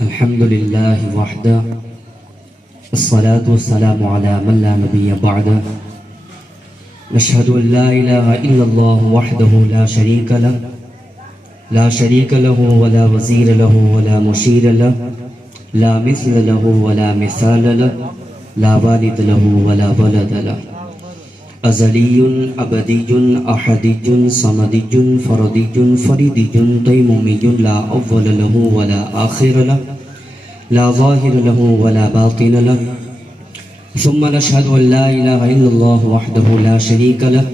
الحمد لله وحده الصلاة والسلام على من لا نبي بعده نشهد أن لا إله إلا الله وحده لا شريك له ولا وزير له ولا مشير له لا مثل له ولا مثال له لا والد له ولا ولد له أزلي أبدي أحدي صمدي فردي فريدي تيممي لا أول له ولا آخر له لا ظاهر له ولا باطن له ثم نشهد أن لا إله إلا الله وحده لا شريك له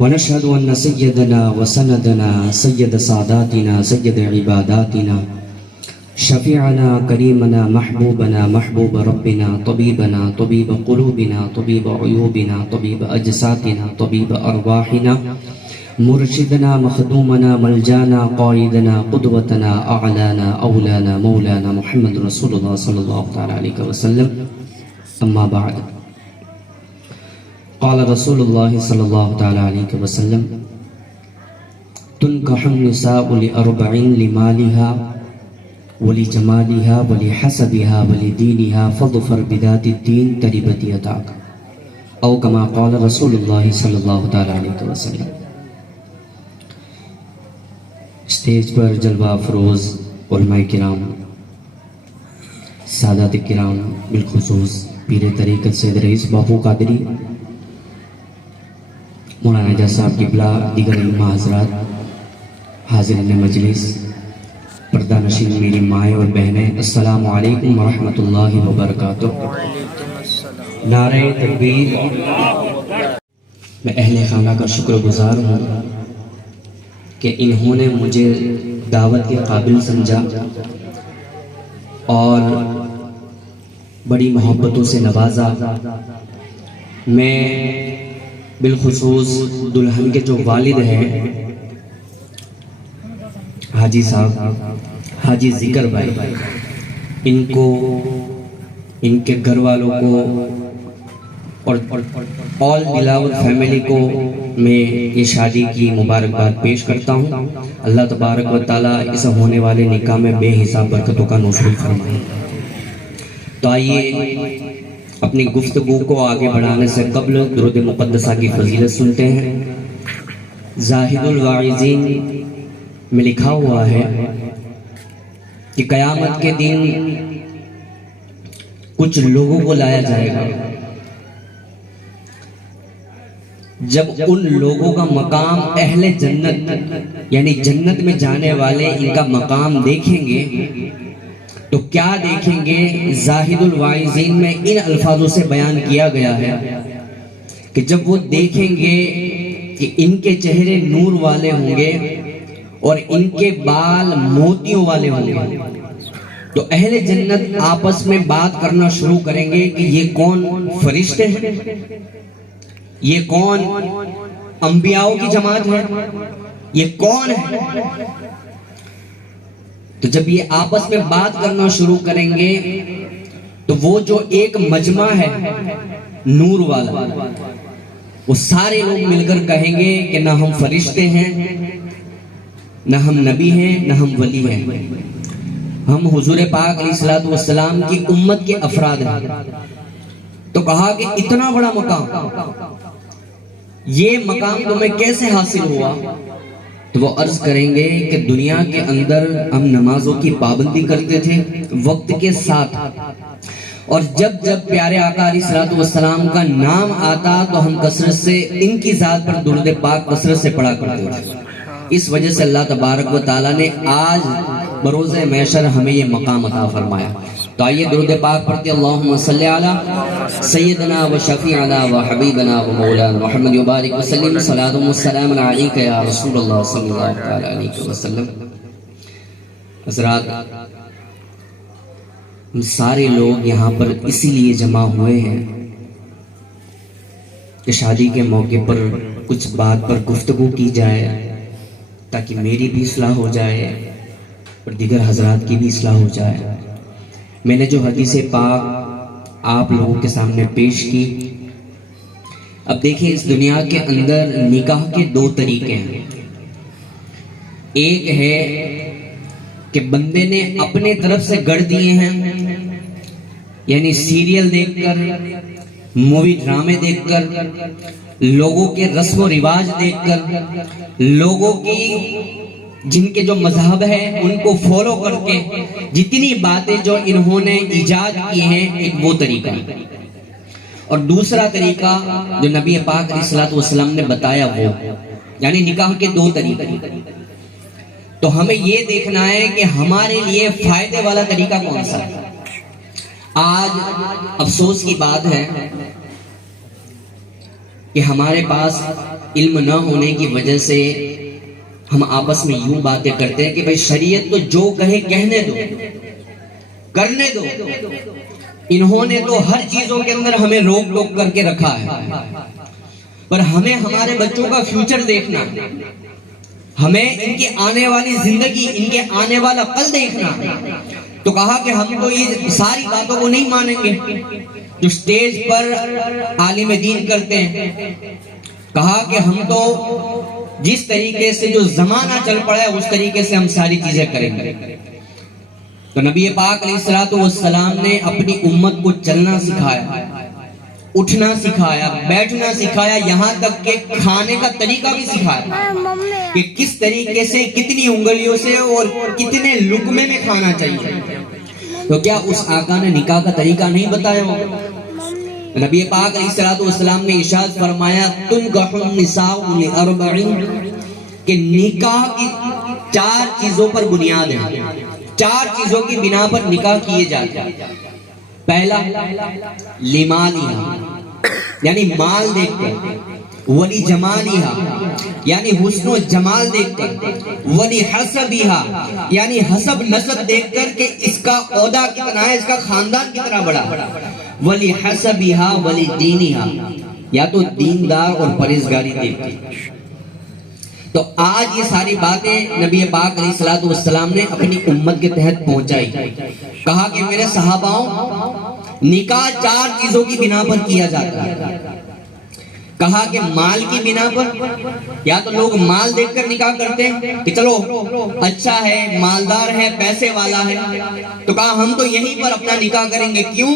ونشهد أن سيدنا وسندنا سيد ساداتنا سيد عباداتنا شفيعنا كريمنا محبوبنا محبوب ربنا طبيبنا طبيب قلوبنا طبيب عيوبنا طبيب أجسادنا طبيب أرواحنا مرشدنا مخدومنا ملجانا قائدنا قدوتنا أعلانا أولانا مولانا محمد رسول الله صلى الله عليه وسلم أما بعد قال رسول الله صلى الله عليه وسلم تنكح النساء لأربع لمالها ولجمالها ولحسبها ولدينها فاظفر بذات الدين تربت يداك او كما قال رسول الله صلی اللہ علیہ وسلم۔ اسٹیج پر جلوہ افروز علماء کرام، سادات کرام، بالخصوص پیر طریقت سید رئیس باپو قادری، مولانا اعجاز صاحب قبلہ، دیگر علماء حضرات، حاضرین مجلس، پردہ نشین میری مائیں اور بہنیں، السلام علیکم ورحمۃ اللہ وبرکاتہ۔ نعرہ تکبیر۔ میں اہل خانہ کا شکر گزار ہوں کہ انہوں نے مجھے دعوت کے قابل سمجھا اور بڑی محبتوں سے نوازا۔ میں بالخصوص دلہن کے جو والد ہیں حاجی صاحب، حاجی ذکر بھائی، ان کو، ان کے گھر والوں کو اور آل بلاول فیملی کو میں یہ شادی کی مبارکباد پیش کرتا ہوں۔ اللہ تبارک و تعالیٰ اس ہونے والے نکاح میں بے حساب برکتوں کا نزول فرمائے۔ تو آئیے اپنی گفتگو کو آگے بڑھانے سے قبل درود مقدسہ کی فضیلت سنتے ہیں۔ زاہد الواعظین میں لکھا ہوا ہے کہ قیامت کے دن کچھ لوگوں کو لایا جائے گا، جب ان لوگوں کا مقام اہل جنت یعنی جنت میں جانے والے ان کا مقام دیکھیں گے تو کیا دیکھیں گے؟ زاہد الواعظین میں ان الفاظوں سے بیان کیا گیا ہے کہ جب وہ دیکھیں گے کہ ان کے چہرے نور والے ہوں گے اور ان کے بال موتیوں والے ہوں گے، تو اہل جنت آپس میں بات کرنا شروع کریں گے کہ یہ کون فرشتے ہیں، یہ کون انبیاءوں کی جماعت ہے، یہ کون ہے؟ تو جب یہ آپس میں بات کرنا شروع کریں گے تو وہ جو ایک مجمع ہے نور والا، وہ سارے لوگ مل کر کہیں گے کہ نہ ہم فرشتے ہیں، نہ ہم نبی ہیں، نہ ہم ولی ہیں، ہم حضور پاک علیہ السلام کی امت کے افراد ہیں۔ تو کہا کہ اتنا بڑا مقام، یہ مقام تمہیں کیسے حاصل ہوا؟ تو وہ عرض کریں گے کہ دنیا کے اندر ہم نمازوں کی پابندی کرتے تھے وقت کے ساتھ، اور جب جب پیارے آقا علیہ السلام کا نام آتا تو ہم کثرت سے ان کی ذات پر درود پاک کثرت سے پڑھا کرتے تھے۔ اس وجہ سے اللہ تبارک و تعالیٰ نے آج بروز محشر ہمیں یہ مقام عطا فرمایا۔ تو آئیے درود پاک پڑھتے اللہم صلی علی سیدنا و شفیعنا و حبیبنا و مولانا محمد وبارک وسلم صلاۃ و سلام علیک یا رسول اللہ صلی اللہ علیہ وسلم۔ حضرات، ہم سارے لوگ یہاں پر اسی لیے جمع ہوئے ہیں کہ شادی کے موقع پر کچھ بات پر گفتگو کی جائے تاکہ میری بھی اصلاح ہو جائے اور دیگر حضرات کی بھی اصلاح ہو جائے۔ میں نے جو حدیث پاک آپ لوگوں کے سامنے پیش کی، اب دیکھیں اس دنیا کے اندر نکاح کے دو طریقے ہیں۔ ایک ہے کہ بندے نے اپنے طرف سے گڑھ دیے ہیں، یعنی سیریل دیکھ کر، مووی ڈرامے دیکھ کر، لوگوں کے رسم و رواج دیکھ کر، لوگوں کی جن کے جو مذہب ہے ان کو فالو کر کے جتنی باتیں جو انہوں نے ایجاد کی ہیں، ایک وہ طریقہ، اور دوسرا طریقہ جو نبی پاک علیہ الصلوۃ والسلام نے بتایا وہ، یعنی نکاح کے دو طریقے۔ تو ہمیں یہ دیکھنا ہے کہ ہمارے لیے فائدے والا طریقہ کون سا ہے۔ آج افسوس کی بات ہے کہ ہمارے پاس علم نہ ہونے کی وجہ سے ہم آپس میں یوں باتیں کرتے ہیں کہ بھئی شریعت تو جو کہے کہنے دو، کرنے دو، انہوں نے تو ہر چیزوں کے اندر ہمیں روک ٹوک کر کے رکھا ہے، پر ہمیں ہمارے بچوں کا فیوچر دیکھنا، ہمیں ان کی آنے والی زندگی، ان کے آنے والا کل دیکھنا۔ تو کہا کہ ہم تو یہ ساری باتوں کو نہیں مانیں گے جو سٹیج پر عالم دین کرتے ہیں، کہا کہ ہم تو جس طریقے سے جو زمانہ چل پڑا ہے اس طریقے سے ہم ساری چیزیں کریں گے۔ تو نبی پاک علیہ الصلوۃ والسلام نے اپنی امت کو چلنا سکھایا، اٹھنا سکھایا، بیٹھنا سکھایا، یہاں تک کہ کھانے کا طریقہ بھی سکھایا کہ کس طریقے سے، کتنی انگلیوں سے اور کتنے لقمے میں کھانا چاہیے۔ تو کیا اس آقا نے نکاح کا طریقہ نہیں بتایا ہوگا؟ نبی پاک علیہ الصلوۃ والسلام نے ارشاد فرمایا تنکح النساء لاربع، کہ نکاح کی 4 چیزوں پر بنیاد ہے، 4 چیزوں کی بنا پر نکاح کیے جاتے ہیں۔ پہلا لمالہا، یعنی مال دیکھ کر، ولی جمالہا، یعنی حسن و جمال دیکھ کر، ولی حسبہا، یعنی حسب نسب دیکھ کر کہ اس کا عہدہ کتنا ہے، اس کا خاندان کتنا بڑا، ولی حسبہا ولی دینہا، یا تو دیندار اور پرہیزگاری دیکھ کر۔ تو آج یہ ساری باتیں نبی پاک علیہ الصلوۃ والسلام نے اپنی امت کے تحت پہنچائی، کہا کہ میرے صحاباؤں نکاح 4 چیزوں کی بنا پر کیا جاتا ہے۔ کہا کہ مال کی بنا پر، یا تو لوگ مال دیکھ کر نکاح کرتے ہیں کہ چلو اچھا ہے، مالدار ہے، پیسے والا ہے، تو کہا ہم تو یہیں پر اپنا نکاح کریں گے۔ کیوں؟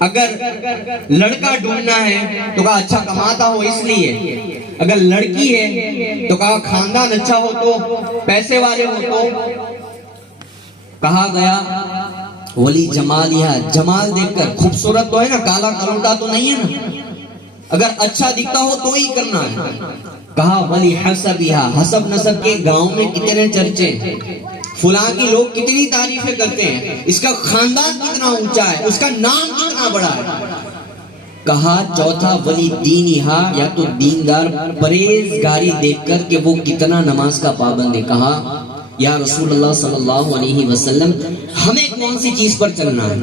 اگر لڑکا ڈھونڈنا ہے تو کہا اچھا کماتا ہو اس لیے، اگر لڑکی ہے تو کہا خاندان اچھا ہو تو، پیسے والے ہو تو۔ کہا گیا ولی جمالہا، جمال دیکھ کر، خوبصورت تو ہے نا، کالا کلوٹا تو نہیں ہے نا، اگر اچھا دکھتا ہو تو ہی کرنا ہے۔ کہا ولی حسبہا، حسب نسب کے گاؤں میں کتنے چرچے، فلاں کی لوگ کتنی تعریفیں کرتے ہیں، اس کا خاندان کتنا اونچا ہے، اس کا نام کتنا بڑا ہے۔ کہا چوتھا ولی دینہا، یا تو دیندار پرہیزگاری دیکھ کر کہ وہ کتنا نماز کا پابند ہے۔ کہا یا رسول اللہ صلی اللہ علیہ وسلم ہمیں کون سی چیز پر چلنا ہے؟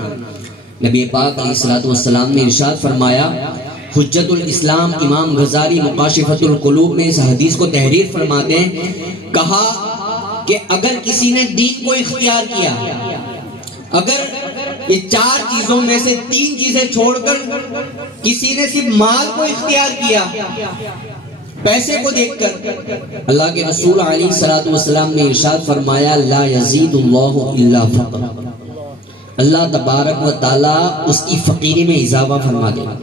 نبی پاک علیہ الصلوۃ والسلام نے ارشاد فرمایا، حجت الاسلام امام غزالی مکاشفۃ القلوب میں اس حدیث کو تحریر فرماتے ہیں، کہا کہ اگر کسی نے دین کو اختیار کیا، اگر یہ 4 چیزوں میں سے 3 چیزیں چھوڑ کر کسی نے صرف مال کو اختیار کیا، پیسے کو دیکھ کر، اللہ کے رسول علیہ الصلوۃ والسلام نے ارشاد فرمایا لا یزید اللہ الا فقر، اللہ تبارک و تعالی اس کی فقیری میں اضافہ فرما دے گا،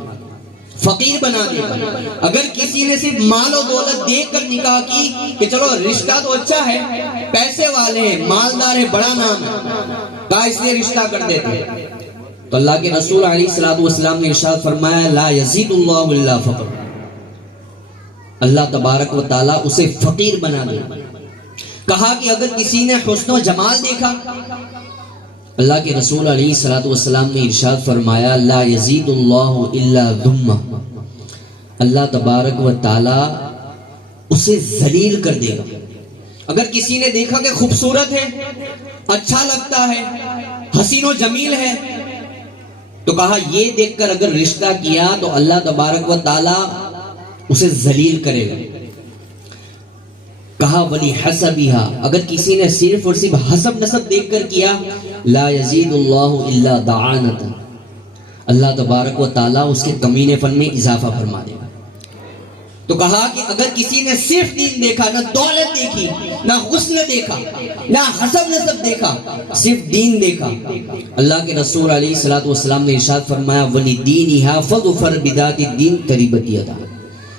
فقیر بنا دے گا۔ اگر کسی نے صرف مال و دولت دیکھ کر نکاح کی کہ چلو رشتہ تو اچھا ہے، پیسے والے ہیں، مالدار ہے، بڑا نام ہے، کہا اس لیے رشتہ کر دیتے ہیں، تو اللہ کے رسول علیہ الصلوۃ والسلام نے ارشاد فرمایا لا یزید اللہ الا فقر، اللہ تبارک و تعالی اسے فقیر بنا دے۔ کہا کہ اگر کسی نے حسن و جمال دیکھا، اللہ کے رسول علیہ الصلوۃ والسلام نے ارشاد فرمایا لا یزید اللہ الا ذمہ، اللہ تبارک و تعالی اسے ذلیل کر دے گا۔ اگر کسی نے دیکھا کہ خوبصورت ہے، اچھا لگتا ہے، حسین و جمیل ہے، تو کہا یہ دیکھ کر اگر رشتہ کیا تو اللہ تبارک و تعالی اسے ذلیل کرے گا۔ کہا ولی حسبہا، اگر کسی نے صرف اور صرف حسب نسب دیکھ کر کیا، لا یزید اللہ الا دعانۃ، اللہ تبارک و تعالی اس کے کمینے پن میں اضافہ فرما دے گا۔ تو کہا کہ اگر کسی نے صرف دین دیکھا، نہ دولت دیکھی، نہ حسن دیکھا، نہ حسب نسب دیکھا، صرف دین دیکھا، اللہ کے رسول علیہ الصلوۃ والسلام نے ارشاد فرمایا وَلِدِينِهَا فَظْفَرْ بِذَاتِ الدِّينِ تَرِبَتْ يَدَاهُ،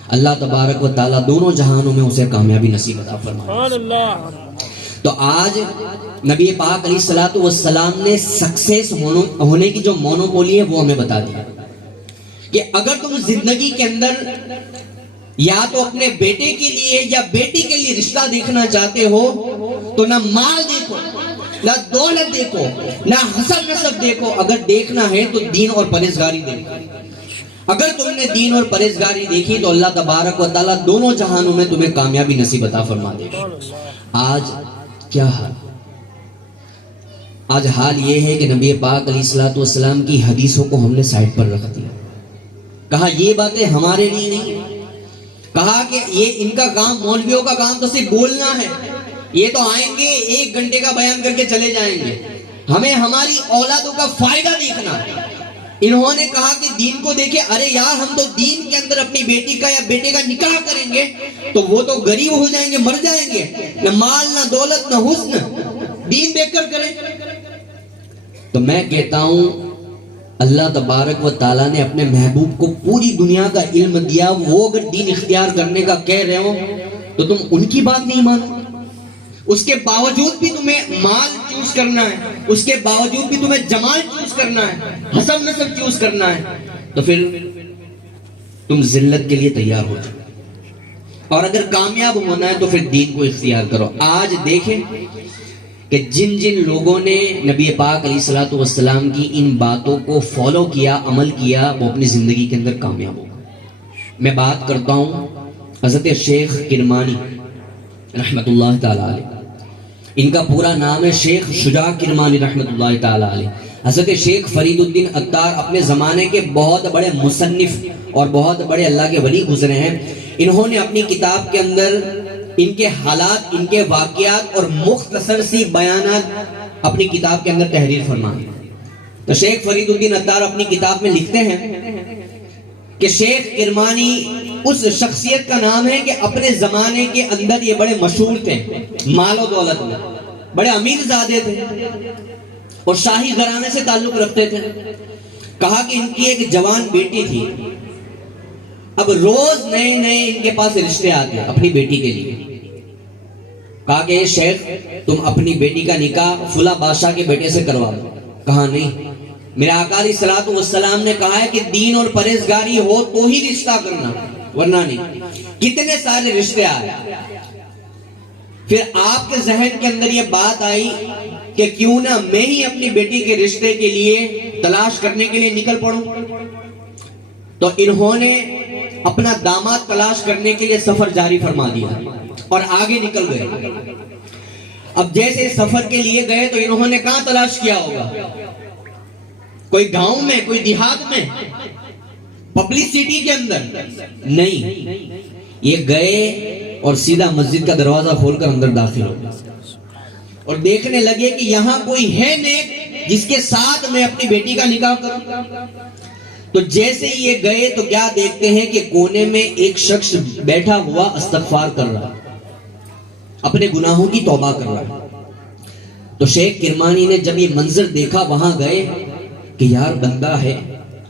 اللہ تبارک و تعالیٰ دونوں جہانوں میں اسے کامیابی نصیب عطا فرمائے۔ تو آج نبی پاک علیہ الصلوۃ والسلام نے سکسیس ہونے کی جو مونوپولی ہے وہ ہمیں بتا دیا کہ اگر تم زندگی کے اندر یا تو اپنے بیٹے کے لیے یا بیٹی کے لیے رشتہ دیکھنا چاہتے ہو تو نہ مال دیکھو، نہ دولت دیکھو، نہ حسب نسب دیکھو، اگر دیکھنا ہے تو دین اور پرہیزگاری دیکھو۔ اگر تم نے دین اور پرہیزگاری دیکھی تو اللہ تبارک و تعالیٰ دونوں جہانوں میں تمہیں کامیابی نصیب عطا فرما دے گا۔ آج کیا حال؟ آج حال یہ ہے کہ نبی پاک علیہ الصلوۃ والسلام کی حدیثوں کو ہم نے سائڈ پر رکھ دیا، کہا یہ باتیں ہمارے لیے نہیں، کہا کہ یہ ان کا کام، مولویوں کا کام تو صرف بولنا ہے، یہ تو آئیں گے 1 گھنٹے کا بیان کر کے چلے جائیں گے، ہمیں ہماری اولادوں کا فائدہ دیکھنا ہے۔ انہوں نے کہا کہ دین کو دیکھے، ارے یار ہم تو دین کے اندر اپنی بیٹی کا یا بیٹے کا نکاح کریں گے تو وہ تو غریب ہو جائیں گے، مر جائیں گے، نہ مال نہ دولت نہ حسن، دین دیکھ کر کریں۔ تو میں کہتا ہوں اللہ تبارک و تعالیٰ نے اپنے محبوب کو پوری دنیا کا علم دیا، وہ اگر دین اختیار کرنے کا کہہ رہے ہو تو تم ان کی بات نہیں مانو، اس کے باوجود بھی تمہیں مال چوز کرنا ہے، اس کے باوجود بھی تمہیں جمال چوز کرنا ہے، حسب نسب چوز کرنا ہے، تو پھر تم ذلت کے لیے تیار ہو جاؤ، اور اگر کامیاب ہونا ہے تو پھر دین کو اختیار کرو۔ آج دیکھیں کہ جن جن لوگوں نے نبی پاک علیہ الصلوۃ والسلام کی ان باتوں کو فالو کیا، عمل کیا، وہ اپنی زندگی کے اندر کامیاب ہو۔ میں بات کرتا ہوں حضرت شیخ کرمانی رحمت اللہ تعالی علیہ، ان کا پورا نام ہے شیخ شجاع کرمانی رحمت اللہ تعالی علیہ۔ حضرت شیخ فرید الدین عطار اپنے زمانے کے بہت بڑے مصنف اور بہت بڑے اللہ کے ولی گزرے ہیں۔ انہوں نے اپنی کتاب کے اندر ان کے حالات، ان کے واقعات اور مختصر سی بیانات اپنی کتاب کے اندر تحریر فرمائے۔ تو شیخ فرید الدین عطار اپنی کتاب میں لکھتے ہیں کہ شیخ کرمانی اس شخصیت کا نام ہے کہ اپنے زمانے کے اندر یہ بڑے مشہور تھے، مال و دولت میں بڑے امیر زادے تھے اور شاہی گھرانے سے تعلق رکھتے تھے۔ کہا کہ ان کی ایک جوان بیٹی تھی، اب روز نئے نئے ان کے پاس رشتے آتے اپنی بیٹی کے لیے۔ کہا کہ شیخ تم اپنی بیٹی کا نکاح فلاں بادشاہ کے بیٹے سے کروا دو۔ کہا نہیں، میرے آقا علیہ الصلوۃ والسلام نے کہا ہے کہ دین اور پرہیزگاری ہو تو ہی رشتہ کرنا، ورنہ نہیں۔ کتنے سارے رشتے آئے، پھر آپ کے ذہن کے اندر یہ بات آئی کہ کیوں نہ میں ہی اپنی بیٹی کے رشتے کے لیے تلاش کرنے کے لیے نکل پڑوں۔ تو انہوں نے اپنا داماد تلاش کرنے کے لیے سفر جاری فرما دیا اور آگے نکل گئے۔ اب جیسے سفر کے لیے گئے تو انہوں نے کہاں تلاش کیا ہوگا؟ کوئی گاؤں میں، کوئی دیہات میں، پبلسٹی کے اندر نہیں، یہ گئے اور سیدھا مسجد کا دروازہ کھول کر اندر داخل ہو اور دیکھنے لگے کہ یہاں کوئی ہے نیک جس کے ساتھ میں اپنی بیٹی کا نکاح کروں۔ تو جیسے ہی یہ گئے تو کیا دیکھتے ہیں کہ کونے میں ایک شخص بیٹھا ہوا استغفار کر رہا، اپنے گناہوں کی توبہ کر رہا۔ تو شیخ کرمانی نے جب یہ منظر دیکھا وہاں گئے کہ یار بندہ ہے،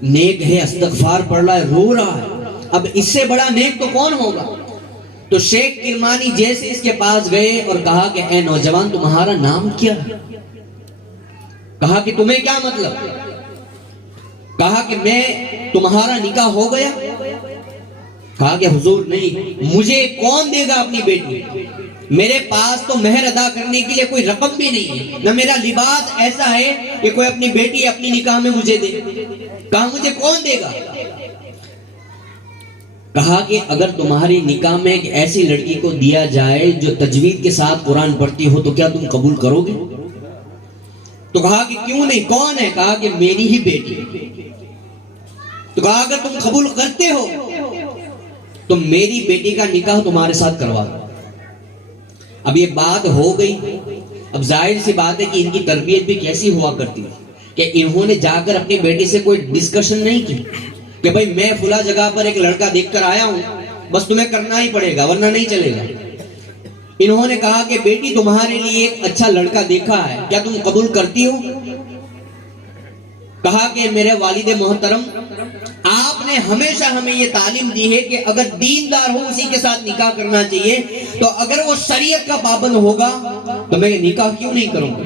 نیک ہے، استغفار پڑھ رہا ہے، رو رہا ہے، اب اس سے بڑا نیک تو کون ہوگا؟ تو شیخ کرمانی جیسے اس کے پاس گئے اور کہا کہ اے نوجوان تمہارا نام کیا ہے؟ کہا کہ تمہیں کیا مطلب؟ کہا کہ میں تمہارا نکاح ہو گیا؟ کہا کہ حضور نہیں، مجھے کون دے گا اپنی بیٹی؟ میرے پاس تو مہر ادا کرنے کے لیے کوئی رقم بھی نہیں ہے، نہ میرا لباس ایسا ہے کہ کوئی اپنی بیٹی اپنی نکاح میں مجھے دے۔ کہا مجھے کون دے گا؟ کہا کہ اگر تمہاری نکاح میں ایک ایسی لڑکی کو دیا جائے جو تجوید کے ساتھ قرآن پڑھتی ہو تو کیا تم قبول کرو گے؟ تو کہا کہ کیوں نہیں، کون ہے؟ کہا کہ میری ہی بیٹی۔ تو کہا اگر تم قبول کرتے ہو تو میری بیٹی کا نکاح تمہارے ساتھ کروا دو۔ اب یہ بات ہو گئی، اب ظاہر سی بات ہے کہ ان کی تربیت بھی کیسی ہوا کرتی کہ انہوں نے جا کر اپنی بیٹی سے کوئی ڈسکشن نہیں کی کہ بھئی میں فلاں جگہ پر ایک لڑکا دیکھ کر آیا ہوں، بس تمہیں کرنا ہی پڑے گا ورنہ نہیں چلے گا. انہوں نے کہا کہ بیٹی تمہارے لیے ایک اچھا لڑکا دیکھا ہے, کیا تم قبول کرتی ہو؟ کہا کہ میرے والد محترم, آپ نے ہمیشہ ہمیں یہ تعلیم دی ہے کہ اگر دیندار ہو اسی کے ساتھ نکاح کرنا چاہیے, تو اگر وہ شریعت کا پابند ہوگا تو میں نکاح کیوں نہیں کروں گا.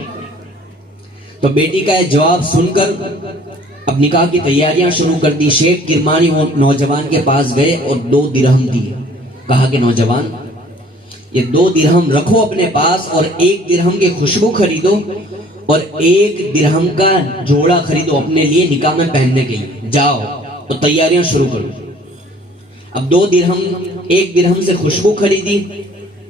تو بیٹی کا یہ جواب سن کر اب نکاح کی تیاریاں شروع کر دی. شیخ کرمانی وہ نوجوان کے پاس گئے اور 2 درہم دیے. کہا کہ نوجوان یہ 2 درہم رکھو اپنے پاس اور 1 درہم کی خوشبو خریدو اور 1 درہم کا جوڑا خریدو اپنے لیے نکاح میں پہننے کے لیے. جاؤ تو تیاریاں شروع کرو. اب 2 درہم 1 درہم سے خوشبو خریدی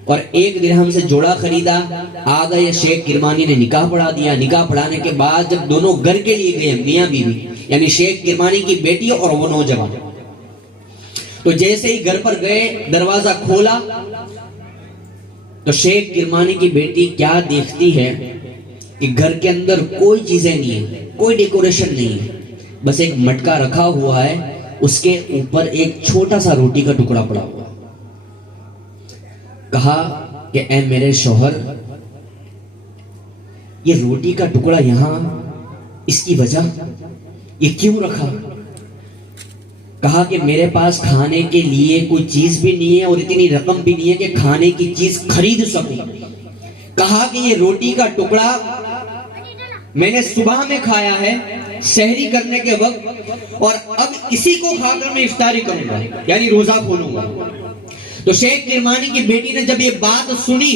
اور 1 درہم سے جوڑا خریدا. آ گئے شیخ کرمانی نے نکاح پڑھا دیا. نکاح پڑھانے کے بعد جب دونوں گھر کے لیے گئے, میاں بیوی یعنی شیخ کرمانی کی بیٹی اور وہ نوجوان, تو جیسے ہی گھر پر گئے دروازہ کھولا تو شیخ کرمانی کی بیٹی کیا دیکھتی ہے کہ گھر کے اندر کوئی چیزیں نہیں ہے, کوئی ڈیکوریشن نہیں ہے, بس ایک مٹکا رکھا ہوا ہے, اس کے اوپر ایک چھوٹا سا روٹی کا ٹکڑا پڑا ہوا. کہا کہ اے میرے شوہر, یہ روٹی کا ٹکڑا یہاں, اس کی وجہ یہ کیوں رکھا؟ کہا کہ میرے پاس کھانے کے لیے کوئی چیز بھی نہیں ہے اور اتنی رقم بھی نہیں ہے کہ کھانے کی چیز خرید سکوں. کہا کہ یہ روٹی کا ٹکڑا میں نے صبح میں کھایا ہے سحری کرنے کے وقت, اور اب اسی کو کھا کر میں افطاری کروں گا یعنی روزہ کھولوں گا. تو شیخ کرمانی کی بیٹی نے جب یہ بات سنی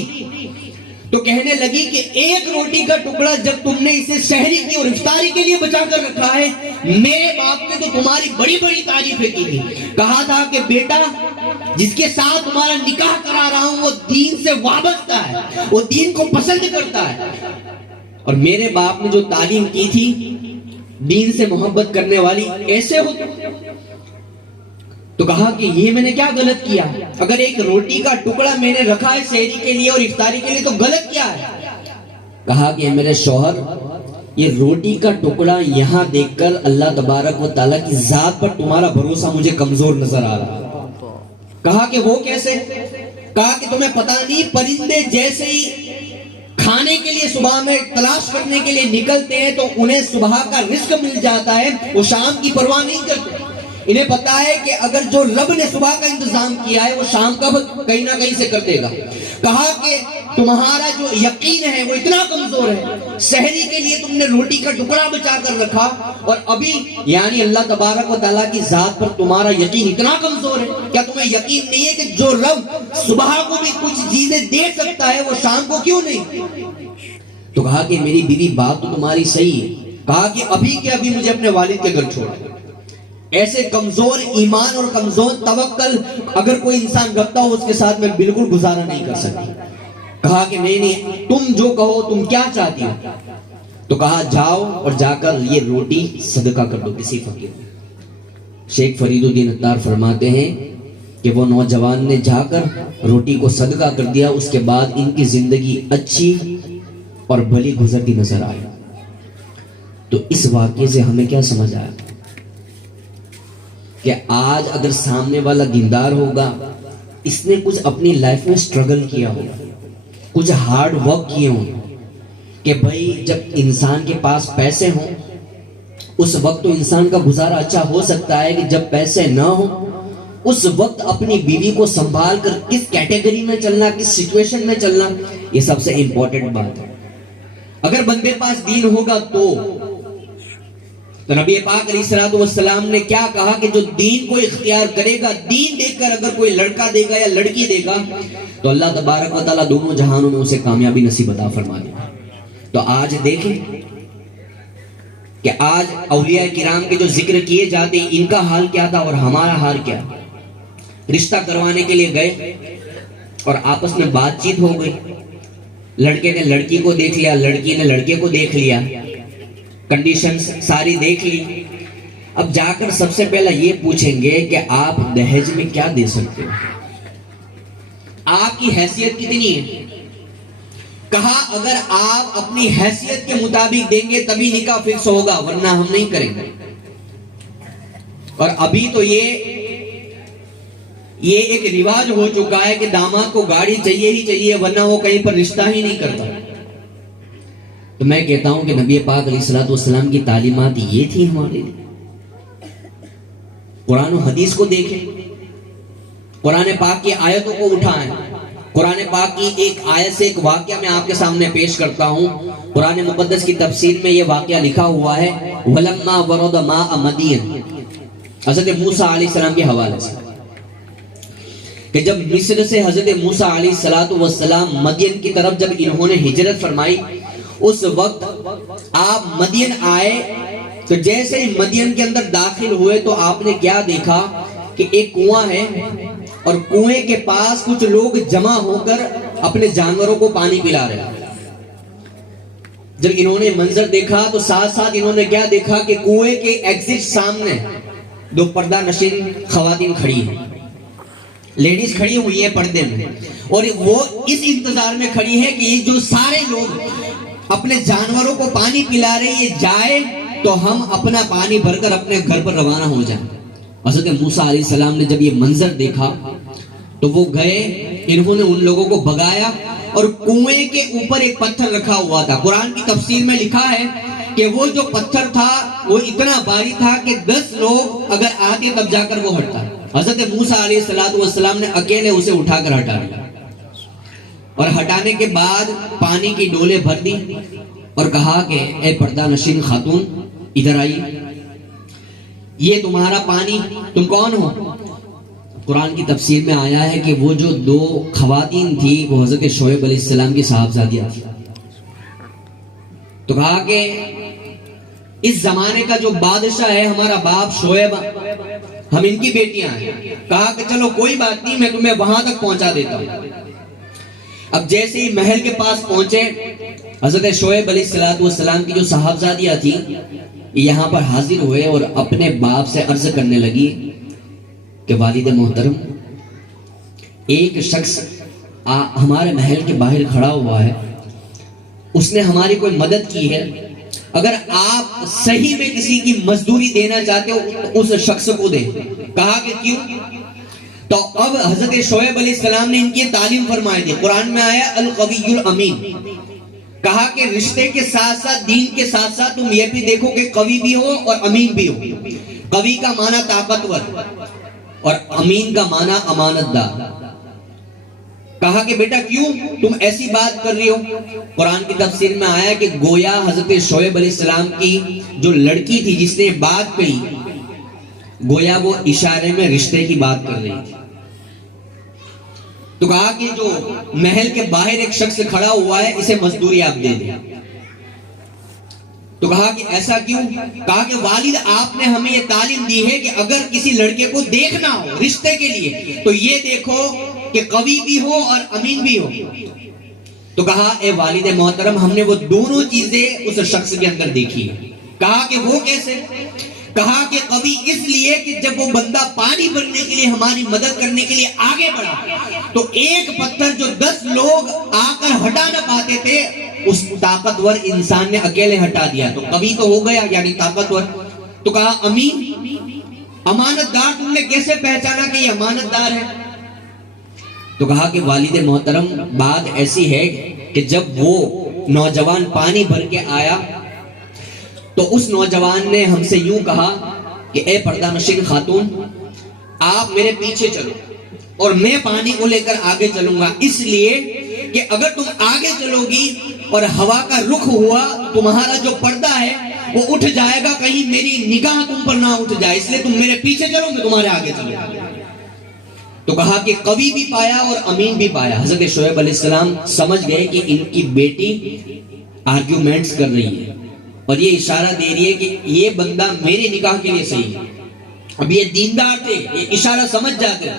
تو کہنے لگی کہ 1 روٹی کا ٹکڑا جب تم نے اسے سحری کی اور افطاری کے لیے بچا کر رکھا ہے, میرے باپ نے تو تمہاری بڑی بڑی تعریفیں کی تھی. کہا تھا کہ بیٹا جس کے ساتھ تمہارا نکاح کرا رہا ہوں وہ دین سے وابستہ ہے, وہ دین کو پسند کرتا ہے, اور میرے باپ نے جو تعلیم کی تھی دین سے محبت کرنے والی ایسے ہو. تو کہا کہ یہ میں نے کیا غلط کیا؟ اگر 1 روٹی کا ٹکڑا میں نے رکھا ہے سحری کے لیے اور افطاری کے لیے تو غلط کیا ہے؟ کہا کہ میرے شوہر, یہ روٹی کا ٹکڑا یہاں دیکھ کر اللہ تبارک و تعالیٰ کی ذات پر تمہارا بھروسہ مجھے کمزور نظر آ رہا. کہا کہ وہ کیسے؟ کہا کہ تمہیں پتا نہیں, پرندے جیسے ہی کھانے کے لیے صبح میں تلاش کرنے کے لیے نکلتے ہیں تو انہیں صبح کا رزق مل جاتا ہے, وہ شام کی پرواہ نہیں کرتے. انہیں پتا ہے کہ اگر جو رب نے صبح کا انتظام کیا ہے وہ شام کا کہیں نہ کہیں سے کر دے گا. کہا کہ تمہارا جو یقین ہے وہ اتنا کمزور ہے, سحری کے لیے تم نے روٹی کا ٹکڑا بچا کر رکھا اور ابھی یعنی اللہ تبارک و تعالیٰ کی ذات پر تمہارا یقین اتنا کمزور ہے, کیا تمہیں یقین نہیں ہے کہ جو رب صبح کو بھی کچھ چیزیں دے سکتا ہے وہ شام کو کیوں نہیں؟ تو کہا کہ میری بیوی بات تو تمہاری صحیح ہے. کہا کہ ابھی کے ابھی مجھے اپنے والد کے گھر چھوڑ. ایسے کمزور ایمان اور کمزور توکل اگر کوئی انسان رکھتا ہو اس کے ساتھ میں بالکل گزارا نہیں کر سکتی. کہا کہ نہیں تم جو کہو, تم کیا چاہتی ہو؟ تو کہا جاؤ اور جا کر یہ روٹی صدقہ کر دو کسی فقیر کو. شیخ فرید الدین عطار فرماتے ہیں کہ وہ نوجوان نے جا کر روٹی کو صدقہ کر دیا. اس کے بعد ان کی زندگی اچھی اور بھلی گزرتی نظر آئی. تو اس واقعے سے ہمیں کیا سمجھ آیا کہ آج اگر سامنے والا دیندار ہوگا, اس نے کچھ اپنی لائف میں سٹرگل کیا ہوگا, کچھ ہارڈ ورک کیے ہوں کہ بھائی جب انسان کے پاس پیسے ہوں اس وقت تو انسان کا گزارا اچھا ہو سکتا ہے, کہ جب پیسے نہ ہوں اس وقت اپنی بیوی کو سنبھال کر کس کیٹیگری میں چلنا, کس سچویشن میں چلنا, یہ سب سے امپورٹنٹ بات ہے. اگر بندے پاس دین ہوگا تو نبی پاک علیہ الصلوۃ والسلام نے کیا کہا کہ جو دین کو اختیار کرے گا, دین دیکھ کر اگر کوئی لڑکا دے گا یا لڑکی دے گا تو اللہ تبارک و تعالیٰ دونوں جہانوں میں اسے کامیابی نصیب عطا فرما دے گا. تو آج دیکھیں کہ آج اولیاء کرام کے جو ذکر کیے جاتے ہیں ان کا حال کیا تھا اور ہمارا حال کیا. رشتہ کروانے کے لیے گئے اور آپس میں بات چیت ہو گئی, لڑکے نے لڑکی کو دیکھ لیا, لڑکی نے لڑکے کو دیکھ لیا, کنڈیشنز ساری دیکھ لی. اب جا کر سب سے پہلا یہ پوچھیں گے کہ آپ دہیج میں کیا دے سکتے ہو, آپ کی حیثیت کتنی ہے. کہا اگر آپ اپنی حیثیت کے مطابق دیں گے تبھی نکاح فکس ہوگا, ورنہ ہم نہیں کریں گے. اور ابھی تو یہ یہ ایک رواج ہو چکا ہے کہ داماد کو گاڑی چاہیے ہی چاہیے ورنہ وہ کہیں پر رشتہ ہی نہیں کرتا. تو میں کہتا ہوں کہ نبی پاک علیہ الصلوۃ والسلام کی تعلیمات یہ تھی ہمارے لیے. قرآن و حدیث کو دیکھیں, قرآن پاک کی آیتوں کو اٹھائیں. قرآن پاک کی ایک آیت سے ایک واقعہ میں آپ کے سامنے پیش کرتا ہوں. قرآن مقدس کی تفسیر میں یہ واقعہ لکھا ہوا ہے وَلَمَّا وَرَدَ مَاءَ مَدْيَنَ, حضرت موسیٰ علیہ السلام کے حوالے سے, کہ جب مصر سے حضرت موسیٰ علیہ السلام مدین کی طرف جب انہوں نے ہجرت فرمائی, اس وقت آپ مدین آئے تو جیسے ہی مدین کے اندر داخل ہوئے تو آپ نے کیا دیکھا کہ ایک کنواں ہے اور کنویں کے پاس کچھ لوگ جمع ہو کر اپنے جانوروں کو پانی پلا رہے ہیں. جب انہوں نے منظر دیکھا تو ساتھ ساتھ انہوں نے کیا دیکھا کہ کنویں کے ایگزٹ سامنے دو پردہ نشین خواتین کھڑی ہیں, لیڈیز کھڑی ہوئی ہیں پردے میں, اور وہ اس انتظار میں کھڑی ہے کہ یہ جو سارے لوگ اپنے جانوروں کو پانی پلا رہے ہیں یہ جائے تو ہم اپنا پانی بھر کر اپنے گھر پر روانہ ہو جائیں. حضرت موسیٰ علیہ السلام نے جب یہ منظر دیکھا تو وہ گئے, انہوں نے ان لوگوں کو بھگایا اور کنویں کے اوپر ایک پتھر رکھا ہوا تھا. قرآن کی تفسیر میں لکھا ہے کہ وہ جو پتھر تھا وہ اتنا بھاری تھا کہ 10 لوگ اگر آتے تب جا کر وہ ہٹتا. حضرت موسیٰ علیہ السلام نے اکیلے اسے اٹھا کر ہٹا دیا, اور ہٹانے کے بعد پانی کی ڈولے بھر دی اور کہا کہ اے پردہ نشین خاتون ادھر آئیے, یہ تمہارا پانی, تم کون ہو؟ قرآن کی تفسیر میں آیا ہے کہ وہ جو 2 خواتین تھی وہ حضرت شعیب علیہ السلام کی صاحبزادیاں تھی. تو کہا کہ اس زمانے کا جو بادشاہ ہے ہمارا باپ شعیب, ہم ان کی بیٹیاں ہیں. کہا کہ چلو کوئی بات نہیں, میں تمہیں وہاں تک پہنچا دیتا ہوں. اب جیسے ہی محل کے پاس پہنچے, حضرت شعیب علیہ السلام کی جو صاحبزادیاں تھیں یہاں پر حاضر ہوئے اور اپنے باپ سے عرض کرنے لگی کہ والد محترم, ایک شخص ہمارے محل کے باہر کھڑا ہوا ہے, اس نے ہماری کوئی مدد کی ہے, اگر آپ صحیح میں کسی کی مزدوری دینا چاہتے ہو اس شخص کو دیں. کہا کہ کیوں؟ تو اب حضرت شعیب علیہ السلام نے ان کی تعلیم فرمائی تھی. قرآن میں آیا القوی الامین, کہا کہ رشتے کے ساتھ ساتھ دین کے ساتھ ساتھ تم یہ بھی دیکھو کہ قوی بھی ہو اور امین بھی ہو. قوی کا معنی طاقتور اور امین کا معنی امانت دار. کہا کہ بیٹا کیوں تم ایسی بات کر رہی ہو؟ قرآن کی تفسیر میں آیا کہ گویا حضرت شعیب علیہ السلام کی جو لڑکی تھی جس نے بات کہی, گویا وہ اشارے میں رشتے کی بات کر رہی تھی. تو کہا کہ جو محل کے باہر ایک شخص کھڑا ہوا ہے اسے مزدوری آپ دے دیں. تو کہا کہ ایسا کیوں؟ کہا کہ والد آپ نے ہمیں یہ تعلیم دی ہے کہ اگر کسی لڑکے کو دیکھنا ہو رشتے کے لیے تو یہ دیکھو کہ قوی بھی ہو اور امین بھی ہو. تو کہا اے والد محترم, ہم نے وہ دونوں چیزیں اس شخص کے اندر دیکھی ہے. کہا کہ وہ کیسے؟ کہا کہ قوی اس لیے کہ جب وہ بندہ پانی بھرنے کے لیے ہماری مدد کرنے کے لیے آگے بڑھا تو ایک پتھر جو 10 لوگ آ کر ہٹا نہ پاتے تھے اس طاقتور انسان نے اکیلے ہٹا دیا, تو قوی تو ہو گیا یعنی طاقتور. تو کہا امین, امانت دار تم نے کیسے پہچانا کہ یہ امانت دار ہے؟ تو کہا کہ والد محترم بات ایسی ہے کہ جب وہ نوجوان پانی بھر کے آیا تو اس نوجوان نے ہم سے یوں کہا کہ اے پردہ نشین خاتون, آپ میرے پیچھے چلو اور میں پانی کو لے کر آگے چلوں گا, اس لیے کہ اگر تم آگے چلو گی اور ہوا کا رخ ہوا تمہارا جو پردہ ہے وہ اٹھ جائے گا, کہیں میری نگاہ تم پر نہ اٹھ جائے, اس لیے تم میرے پیچھے چلو, میں تمہارے آگے چلوں گا. تو کہا کہ قوی بھی پایا اور امین بھی پایا. حضرت شعیب علیہ السلام سمجھ گئے کہ ان کی بیٹی آرگیومنٹس کر رہی ہے اور یہ اشارہ دے رہی ہے کہ یہ بندہ میرے نکاح کے لیے صحیح ہے. اب یہ دیندار تھے, یہ اشارہ سمجھ جاتے